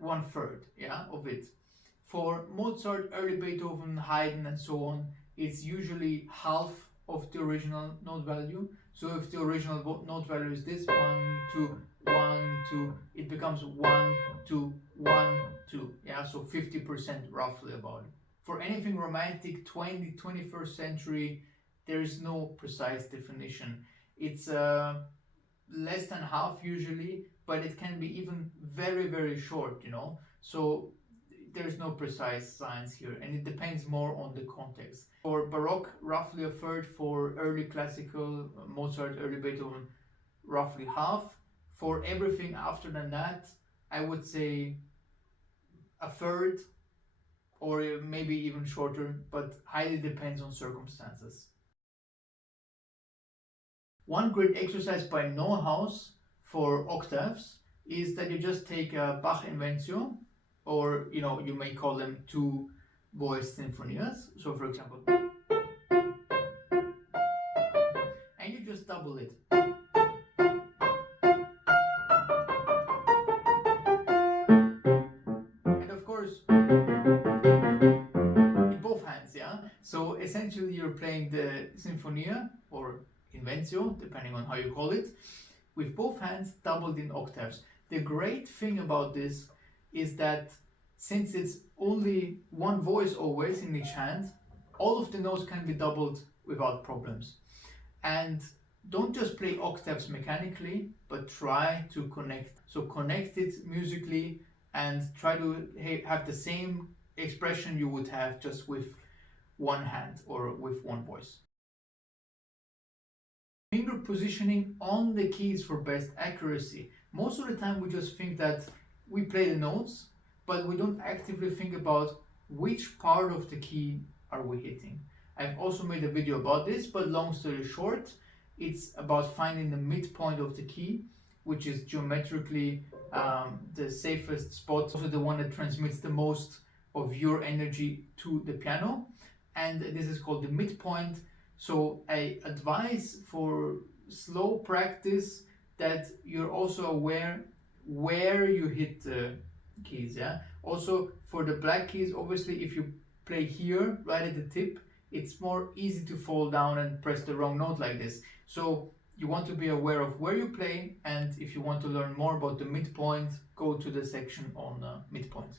1/3, yeah, of it. For Mozart, early Beethoven, Haydn, and so on, it's usually half of the original note value. So if the original note value is this 1, 2, 1, 2, it becomes 1, 2, 1, 2. Yeah, so 50% roughly about it. For anything romantic, 21st century, there is no precise definition. It's less than half usually, but it can be even very, very short, you know. So there's no precise science here, and it depends more on the context. For Baroque, roughly 1/3. For early classical, Mozart, early Beethoven, roughly half. For everything after than that, I would say 1/3, or maybe even shorter, but highly depends on circumstances. One great exercise by Neuhaus for octaves is that you just take a Bach Invencio, or you may call them two voiced sinfonias. So for example, and you just double it. And of course, in both hands, yeah? So essentially you're playing the sinfonia or inventio, depending on how you call it, with both hands doubled in octaves. The great thing about this is that since it's only one voice always in each hand, all of the notes can be doubled without problems. And don't just play octaves mechanically, but try to connect. So connect it musically and try to have the same expression you would have just with one hand or with one voice. Finger positioning on the keys for best accuracy. Most of the time we just think that we play the notes, but we don't actively think about which part of the key are we hitting. I've also made a video about this, but long story short, it's about finding the midpoint of the key, which is geometrically the safest spot, also the one that transmits the most of your energy to the piano, and this is called the midpoint. So I advise for slow practice that you're also aware where you hit the keys, yeah? Also for the black keys, obviously if you play here right at the tip, it's more easy to fall down and press the wrong note like this. So you want to be aware of where you play, and if you want to learn more about the midpoint, go to the section on midpoint.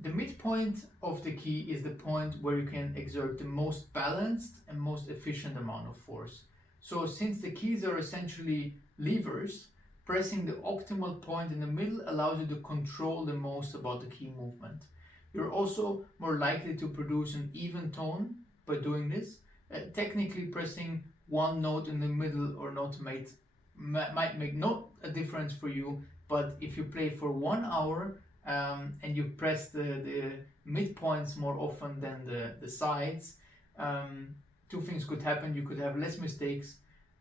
The midpoint of the key is the point where you can exert the most balanced and most efficient amount of force. So since the keys are essentially levers, pressing the optimal point in the middle allows you to control the most about the key movement. You're also more likely to produce an even tone by doing this. Technically pressing one note in the middle or not might make not a difference for you, but if you play for 1 hour and you press the midpoints more often than the sides, two things could happen. You could have less mistakes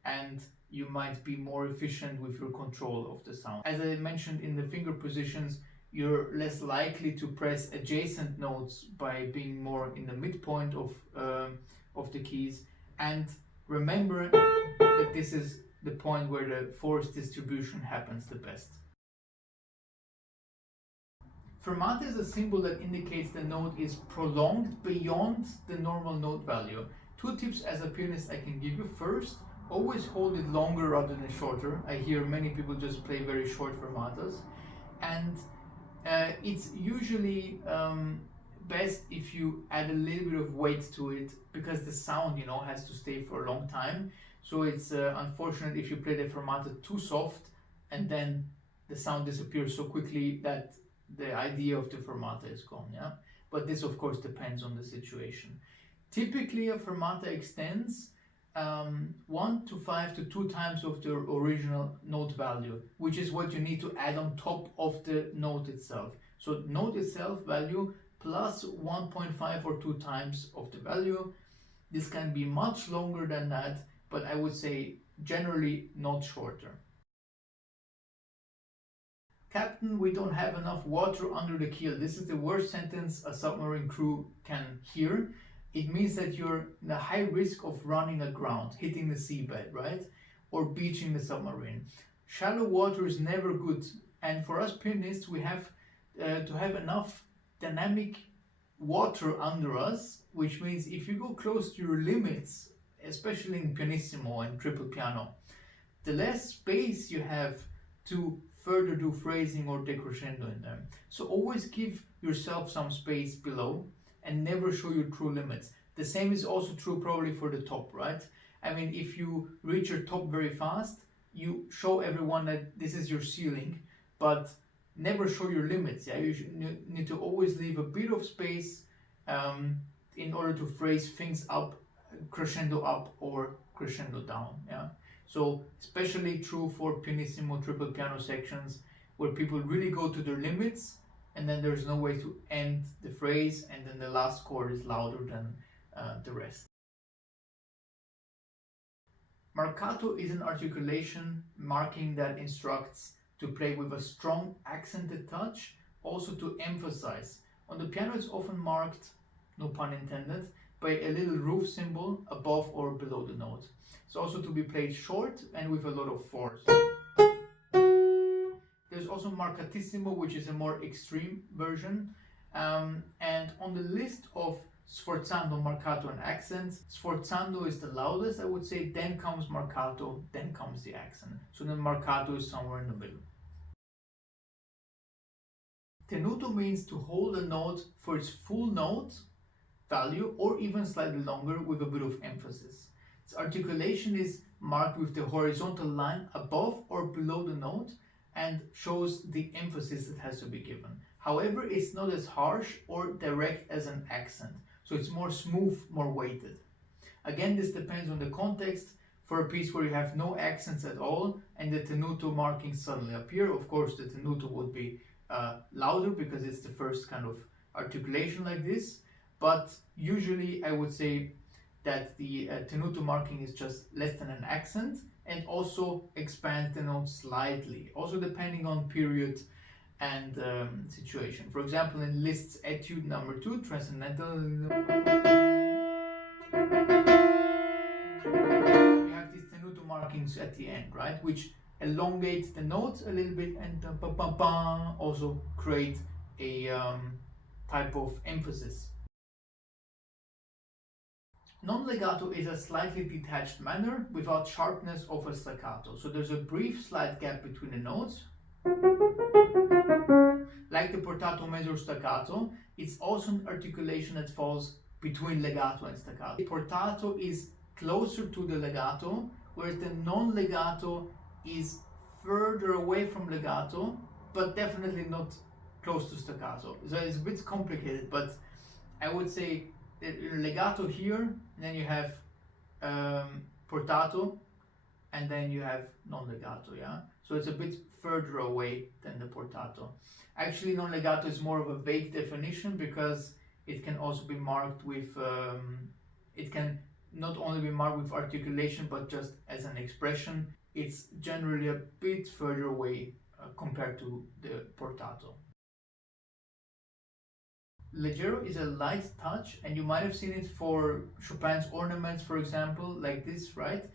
and you might be more efficient with your control of the sound. As I mentioned in the finger positions, you're less likely to press adjacent notes by being more in the midpoint of the keys. And remember that this is the point where the force distribution happens the best. Fermata is a symbol that indicates the note is prolonged beyond the normal note value. Two tips as a pianist I can give you. First, always hold it longer rather than shorter. I hear many people just play very short fermatas, and it's usually best if you add a little bit of weight to it, because the sound, has to stay for a long time. So it's unfortunate if you play the fermata too soft and then the sound disappears so quickly that the idea of the fermata is gone, yeah? But this of course depends on the situation. Typically a fermata extends 1 to 5 to 2 times of the original note value, which is what you need to add on top of the note itself. So note itself value plus 1.5 or 2 times of the value. This can be much longer than that, but I would say generally not shorter. Captain, we don't have enough water under the keel. This is the worst sentence a submarine crew can hear. It means that you're in a high risk of running aground, hitting the seabed, right? Or beaching the submarine. Shallow water is never good. And for us pianists, we have to have enough dynamic water under us, which means if you go close to your limits, especially in pianissimo and triple piano, the less space you have to further do phrasing or decrescendo in them. So always give yourself some space below and never show your true limits. The same is also true probably for the top, right? I mean, if you reach your top very fast, you show everyone that this is your ceiling, but never show your limits. Yeah, you need to always leave a bit of space in order to phrase things up, crescendo up or crescendo down. Yeah. So especially true for pianissimo triple piano sections where people really go to their limits and then there's no way to end the phrase, and then the last chord is louder than the rest. Marcato is an articulation marking that instructs to play with a strong accented touch, also to emphasize. On the piano it's often marked, no pun intended, by a little roof symbol above or below the note. It's also to be played short and with a lot of force. There's also Marcatissimo, which is a more extreme version. And on the list of sforzando, marcato, and accents, sforzando is the loudest, I would say, then comes marcato, then comes the accent. So then marcato is somewhere in the middle. Tenuto means to hold a note for its full note value or even slightly longer with a bit of emphasis. Its articulation is marked with the horizontal line above or below the note and shows the emphasis that has to be given. However, it's not as harsh or direct as an accent, so it's more smooth, more weighted. Again, this depends on the context. For a piece where you have no accents at all and the tenuto markings suddenly appear, of course the tenuto would be louder because it's the first kind of articulation like this, but usually I would say that the tenuto marking is just less than an accent and also expands the note slightly, also depending on period and situation. For example, in Liszt's Etude number 2, Transcendental, you have these tenuto markings at the end, right, which elongate the notes a little bit and also create a type of emphasis. Non-legato is a slightly detached manner without sharpness of a staccato. So there's a brief slight gap between the notes. Like the portato mezzo staccato, it's also an articulation that falls between legato and staccato. The portato is closer to the legato, whereas the non-legato is further away from legato, but definitely not close to staccato. So it's a bit complicated, but I would say legato here, and then you have portato, and then you have non-legato, yeah? So it's a bit further away than the portato. Actually, non-legato is more of a vague definition because it can also be marked with, it can not only be marked with articulation, but just as an expression. It's generally a bit further away compared to the portato. Leggero is a light touch, and you might have seen it for Chopin's ornaments, for example, like this, right?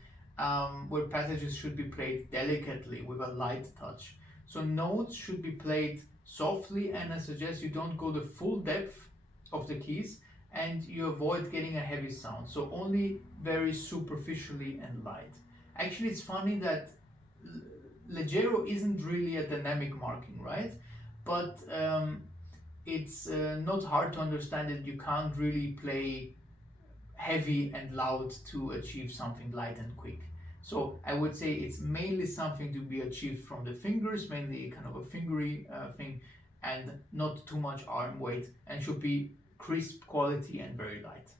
Where passages should be played delicately with a light touch. So notes should be played softly, and I suggest you don't go the full depth of the keys and you avoid getting a heavy sound. So only very superficially and light. Actually, it's funny that Leggero isn't really a dynamic marking, right? But it's not hard to understand that you can't really play heavy and loud to achieve something light and quick. So I would say it's mainly something to be achieved from the fingers, mainly kind of a fingery thing, and not too much arm weight, and should be crisp quality and very light.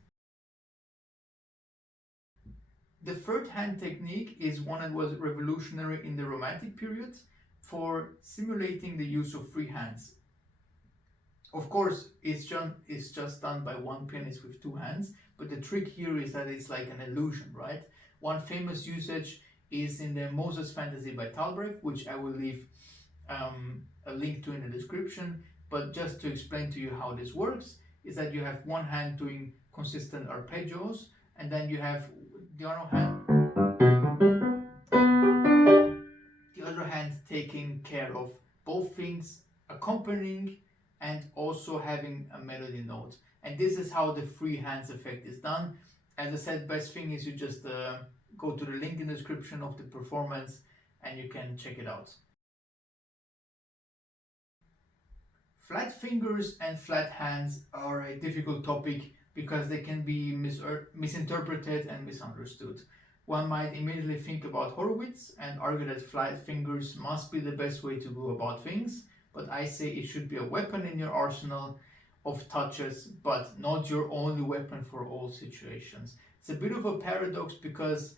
The third hand technique is one that was revolutionary in the Romantic period for simulating the use of free hands. Of course, it's just done by one pianist with two hands, but the trick here is that it's like an illusion, right? One famous usage is in the Moses Fantasy by Thalberg, which I will leave a link to in the description. But just to explain to you how this works, is that you have one hand doing consistent arpeggios, and then you have the other hand taking care of both things, accompanying and also having a melody note. And this is how the free hands effect is done. As I said, best thing is you just go to the link in the description of the performance and you can check it out. Flat fingers and flat hands are a difficult topic because they can be misinterpreted and misunderstood. One might immediately think about Horowitz and argue that flat fingers must be the best way to go about things, but I say it should be a weapon in your arsenal of touches, but not your only weapon for all situations. It's a bit of a paradox because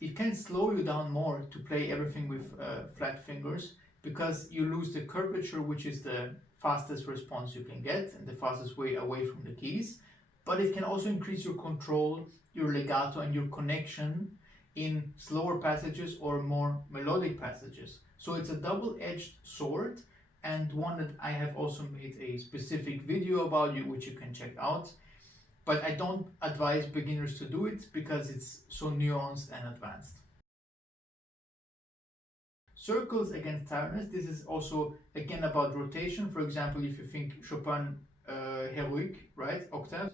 it can slow you down more to play everything with flat fingers, because you lose the curvature, which is the fastest response you can get and the fastest way away from the keys. But it can also increase your control, your legato, and your connection in slower passages or more melodic passages. So it's a double-edged sword, and one that I have also made a specific video about, which you can check out. But I don't advise beginners to do it because it's so nuanced and advanced. Circles against tiredness. This is also again about rotation. For example, if you think Chopin heroic, right? Octaves.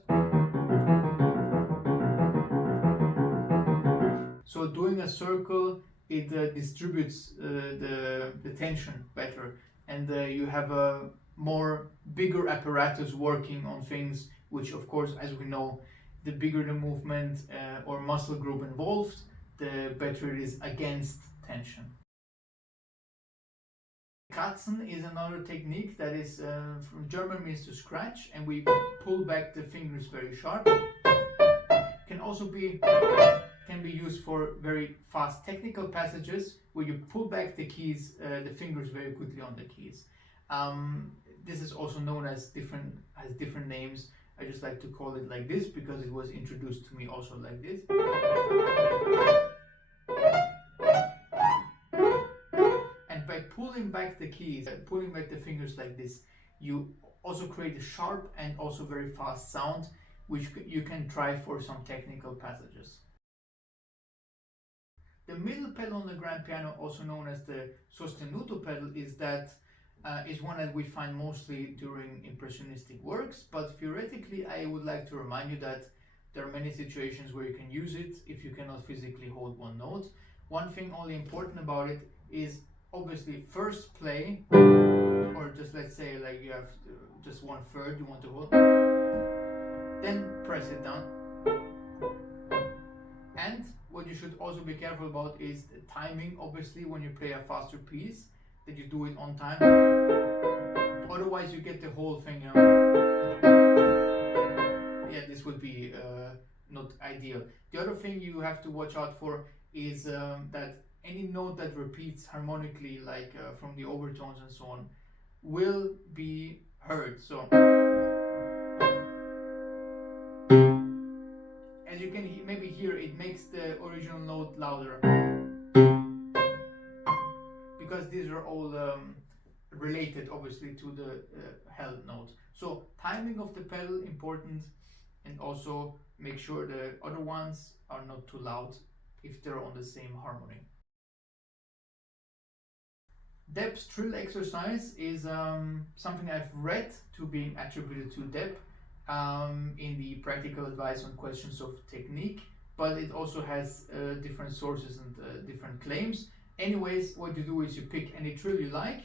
So doing a circle, it distributes the tension better, and you have a more bigger apparatus working on things, which of course, as we know, the bigger the movement or muscle group involved, the better it is against tension. Kratzen is another technique that is from German, means to scratch, and we pull back the fingers very sharp. Can also be used for very fast technical passages where you pull back the keys, the fingers very quickly on the keys. This is also known as different names. I just like to call it like this because it was introduced to me also like this. And by pulling back the keys, pulling back the fingers like this, you also create a sharp and also very fast sound, which you can try for some technical passages. The middle pedal on the grand piano, also known as the sostenuto pedal, is one that we find mostly during impressionistic works, but theoretically I would like to remind you that there are many situations where you can use it if you cannot physically hold one note. One thing only important about it is obviously first play, or just let's say like you have just 1/3 you want to hold, then press it down. And what you should also be careful about is the timing, obviously, when you play a faster piece, that you do it on time. Otherwise you get the whole thing, you know. Yeah, this would be not ideal. The other thing you have to watch out for is that any note that repeats harmonically, like from the overtones and so on, will be heard. So as you can maybe hear, it makes the original note louder, because these are all related obviously to the held note. So timing of the pedal important, and also make sure the other ones are not too loud if they're on the same harmony. Depp's trill exercise is something I've read to being attributed to Depp in the practical advice on questions of technique, but it also has different sources and different claims. Anyways, what you do is you pick any trill you like,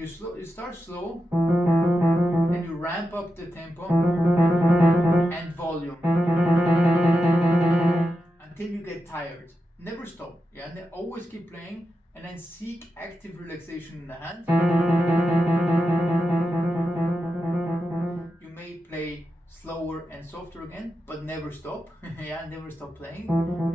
you start slow, then you ramp up the tempo and volume until you get tired. Never stop, yeah, and then always keep playing, and then seek active relaxation in the hand. You may play slower and softer again, but never stop. Yeah, never stop playing.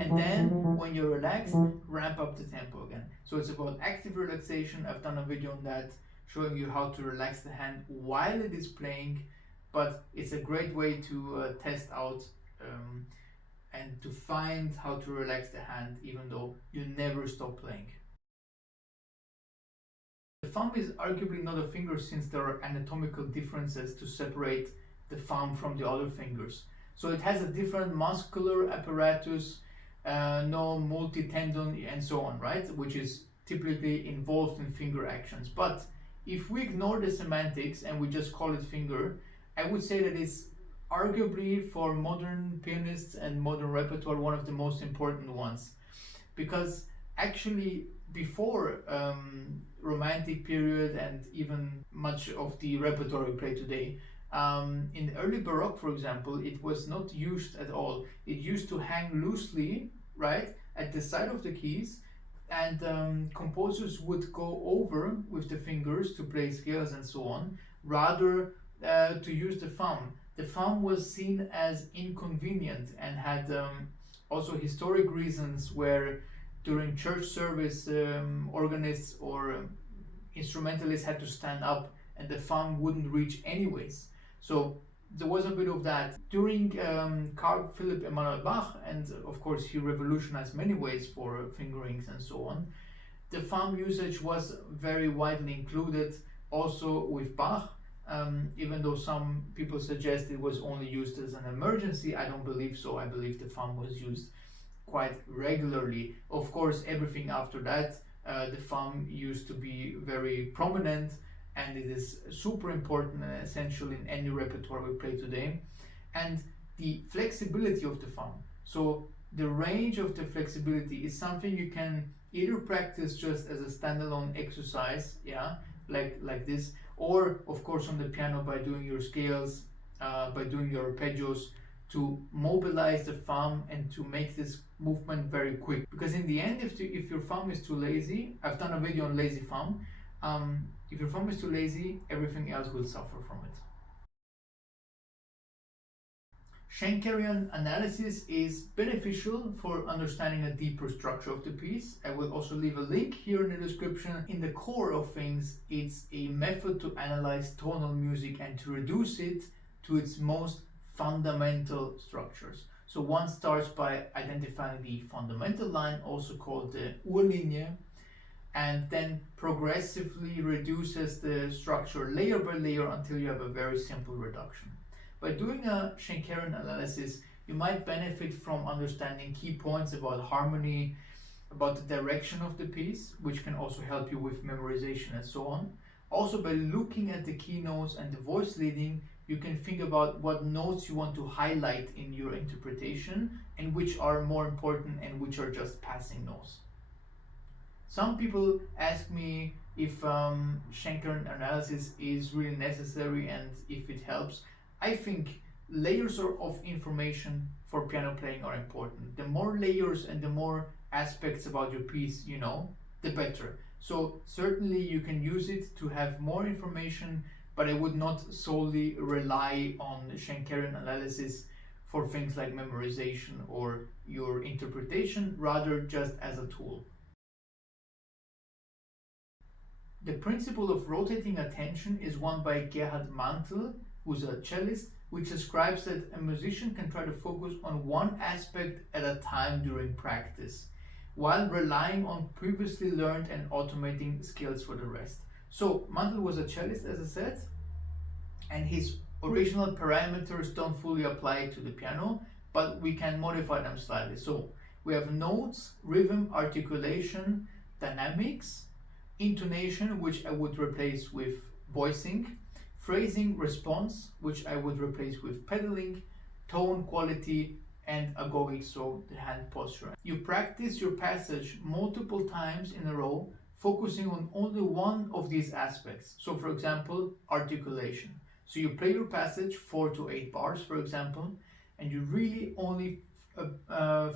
And then when you're relaxed, ramp up the tempo again. So it's about active relaxation. I've done a video on that, showing you how to relax the hand while it is playing, but it's a great way to test out and to find how to relax the hand even though you never stop playing. The thumb is arguably not a finger, since there are anatomical differences to separate the thumb from the other fingers. So it has a different muscular apparatus, no multi-tendon and so on, right? Which is typically involved in finger actions. But if we ignore the semantics and we just call it finger, I would say that it's arguably for modern pianists and modern repertoire one of the most important ones, because actually before Romantic period and even much of the repertoire we play today, in early Baroque, for example, it was not used at all. It used to hang loosely, right, at the side of the keys, and composers would go over with the fingers to play scales and so on, rather to use the thumb. The thumb was seen as inconvenient and had also historic reasons where during church service organists or instrumentalists had to stand up and the thumb wouldn't reach anyways. So there was a bit of that. During Carl Philipp Emanuel Bach, and of course he revolutionized many ways for fingerings and so on, The thumb usage was very widely included also with Bach, even though some people suggest it was only used as an emergency. I don't believe so. I believe the thumb was used quite regularly. Of course, everything after that, the thumb used to be very prominent, and it is super important and essential in any repertoire we play today. And the flexibility of the thumb. So the range of the flexibility is something you can either practice just as a standalone exercise, yeah, like this, or of course on the piano by doing your scales, by doing your arpeggios, to mobilize the thumb and to make this movement very quick. Because in the end, if your thumb is too lazy, I've done a video on lazy thumb, if your thumb is too lazy, everything else will suffer from it. Schenkerian analysis is beneficial for understanding a deeper structure of the piece. I will also leave a link here in the description. In the core of things, it's a method to analyze tonal music and to reduce it to its most fundamental structures. So one starts by identifying the fundamental line, also called the Urlinie, and then progressively reduces the structure layer by layer until you have a very simple reduction. By doing a Schenkerian analysis, you might benefit from understanding key points about harmony, about the direction of the piece, which can also help you with memorization and so on. Also, by looking at the key notes and the voice leading, you can think about what notes you want to highlight in your interpretation and which are more important and which are just passing notes. Some people ask me if Schenkerian analysis is really necessary and if it helps. I think layers of information for piano playing are important. The more layers and the more aspects about your piece you know, the better. So certainly you can use it to have more information, but I would not solely rely on Schenkerian analysis for things like memorization or your interpretation, rather just as a tool. The principle of rotating attention is one by Gerhard Mantel, who's a cellist, which describes that a musician can try to focus on one aspect at a time during practice, while relying on previously learned and automating skills for the rest. So Mantel was a cellist, as I said, and his original parameters don't fully apply to the piano, but we can modify them slightly. So we have notes, rhythm, articulation, dynamics, intonation, which I would replace with voicing, phrasing, response, which I would replace with pedaling, tone, quality, and agogic, so the hand posture. You practice your passage multiple times in a row, focusing on only one of these aspects. So for example, articulation. So you play your passage 4 to 8 bars, for example, and you really only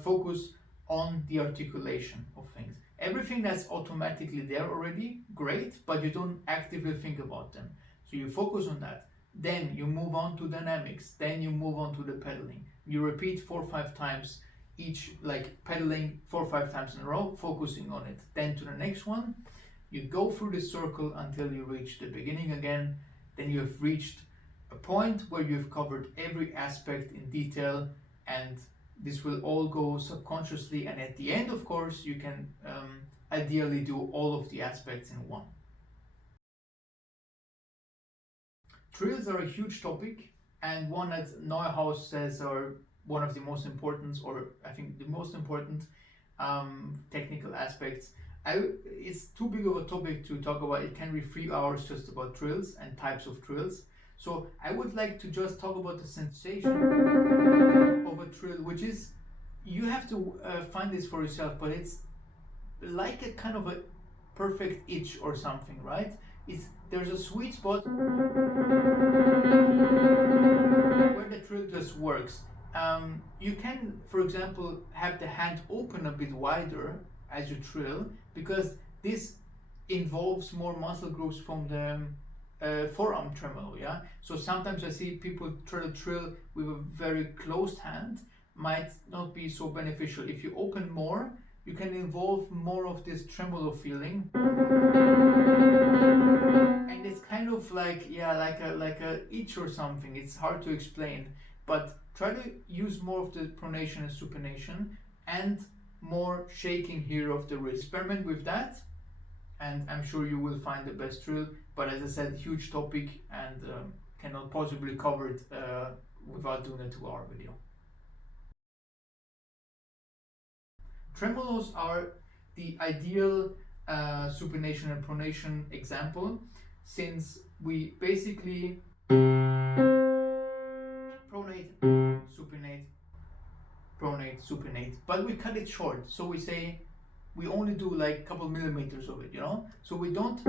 focus on the articulation of things. Everything that's automatically there already, great, but you don't actively think about them. So you focus on that. Then you move on to dynamics. Then you move on to the pedaling. You repeat 4 or 5 times each, like pedaling 4 or 5 times in a row, focusing on it. Then to the next one, you go through the circle until you reach the beginning again. Then you have reached a point where you've covered every aspect in detail, and this will all go subconsciously. And at the end, of course, you can ideally do all of the aspects in one. Trills are a huge topic, and one that Neuhaus says are one of the most important, or I think the most important technical aspects. It's too big of a topic to talk about. It can be 3 hours just about trills and types of trills. So I would like to just talk about the sensation of a trill, which is, you have to find this for yourself, but it's like a kind of a perfect itch or something, right? There's a sweet spot where the trill just works. You can, for example, have the hand open a bit wider as you trill, because this involves more muscle groups from the forearm tremolo, yeah? So sometimes I see people try to trill with a very closed hand, might not be so beneficial. If you open more, you can involve more of this tremolo feeling. And it's kind of like, yeah, like a itch or something. It's hard to explain, but try to use more of the pronation and supination and more shaking here of the wrist. Experiment with that and I'm sure you will find the best trill. But as I said, huge topic, and cannot possibly cover it without doing a 2-hour video. Tremolos are the ideal supination and pronation example, since we basically pronate, supinate, pronate, supinate, but we cut it short. So we say we only do like a couple millimeters of it, you know? So we don't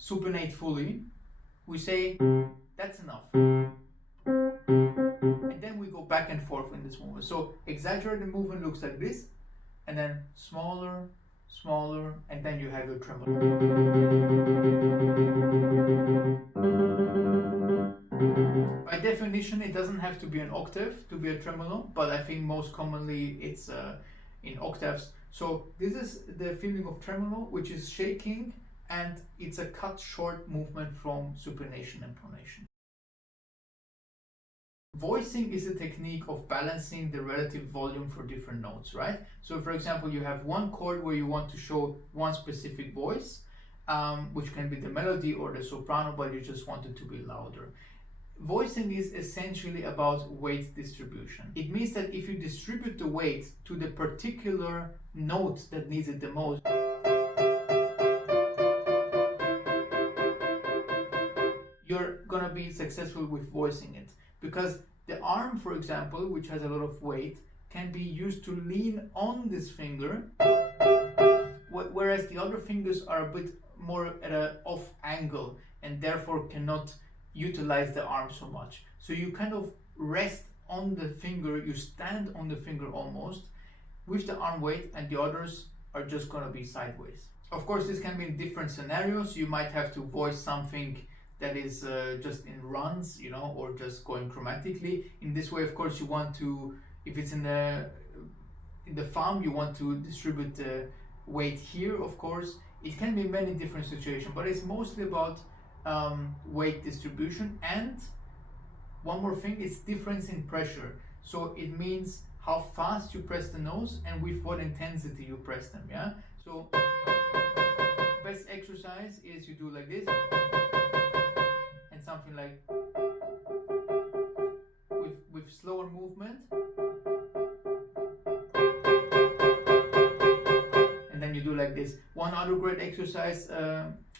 supinate fully. We say that's enough. And then we go back and forth in this movement. So exaggerated movement looks like this, and then smaller, smaller, and then you have your tremolo. By definition, it doesn't have to be an octave to be a tremolo, but I think most commonly it's in octaves. So this is the feeling of tremolo, which is shaking, and it's a cut short movement from supination and pronation. Voicing is a technique of balancing the relative volume for different notes, right? So for example, you have one chord where you want to show one specific voice, which can be the melody or the soprano, but you just want it to be louder. Voicing is essentially about weight distribution. It means that if you distribute the weight to the particular note that needs it the most, you're gonna be successful with voicing it. Because the arm, for example, which has a lot of weight, can be used to lean on this finger, whereas the other fingers are a bit more at an off angle and therefore cannot utilize the arm so much. So you kind of rest on the finger, you stand on the finger almost with the arm weight, and the others are just going to be sideways. Of course, this can be in different scenarios. You might have to voice something that is just in runs, you know, or just going chromatically. In this way, of course, you want to, if it's in the thumb, you want to distribute the weight here, of course. It can be many different situations, but it's mostly about weight distribution. And one more thing is difference in pressure. So it means how fast you press the notes and with what intensity you press them, yeah? So best exercise is you do like this, and something like with slower movement, and then you do like this. One other great exercise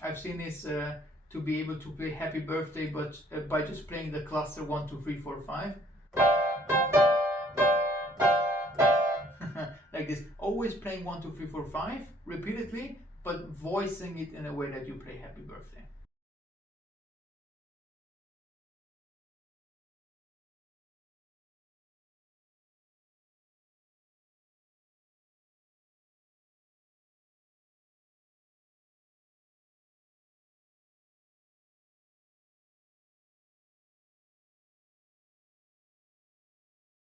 I've seen is to be able to play Happy Birthday, but by just playing the cluster 1, 2, 3, 4, 5. Like this, always playing 1, 2, 3, 4, 5 repeatedly, but voicing it in a way that you play Happy Birthday.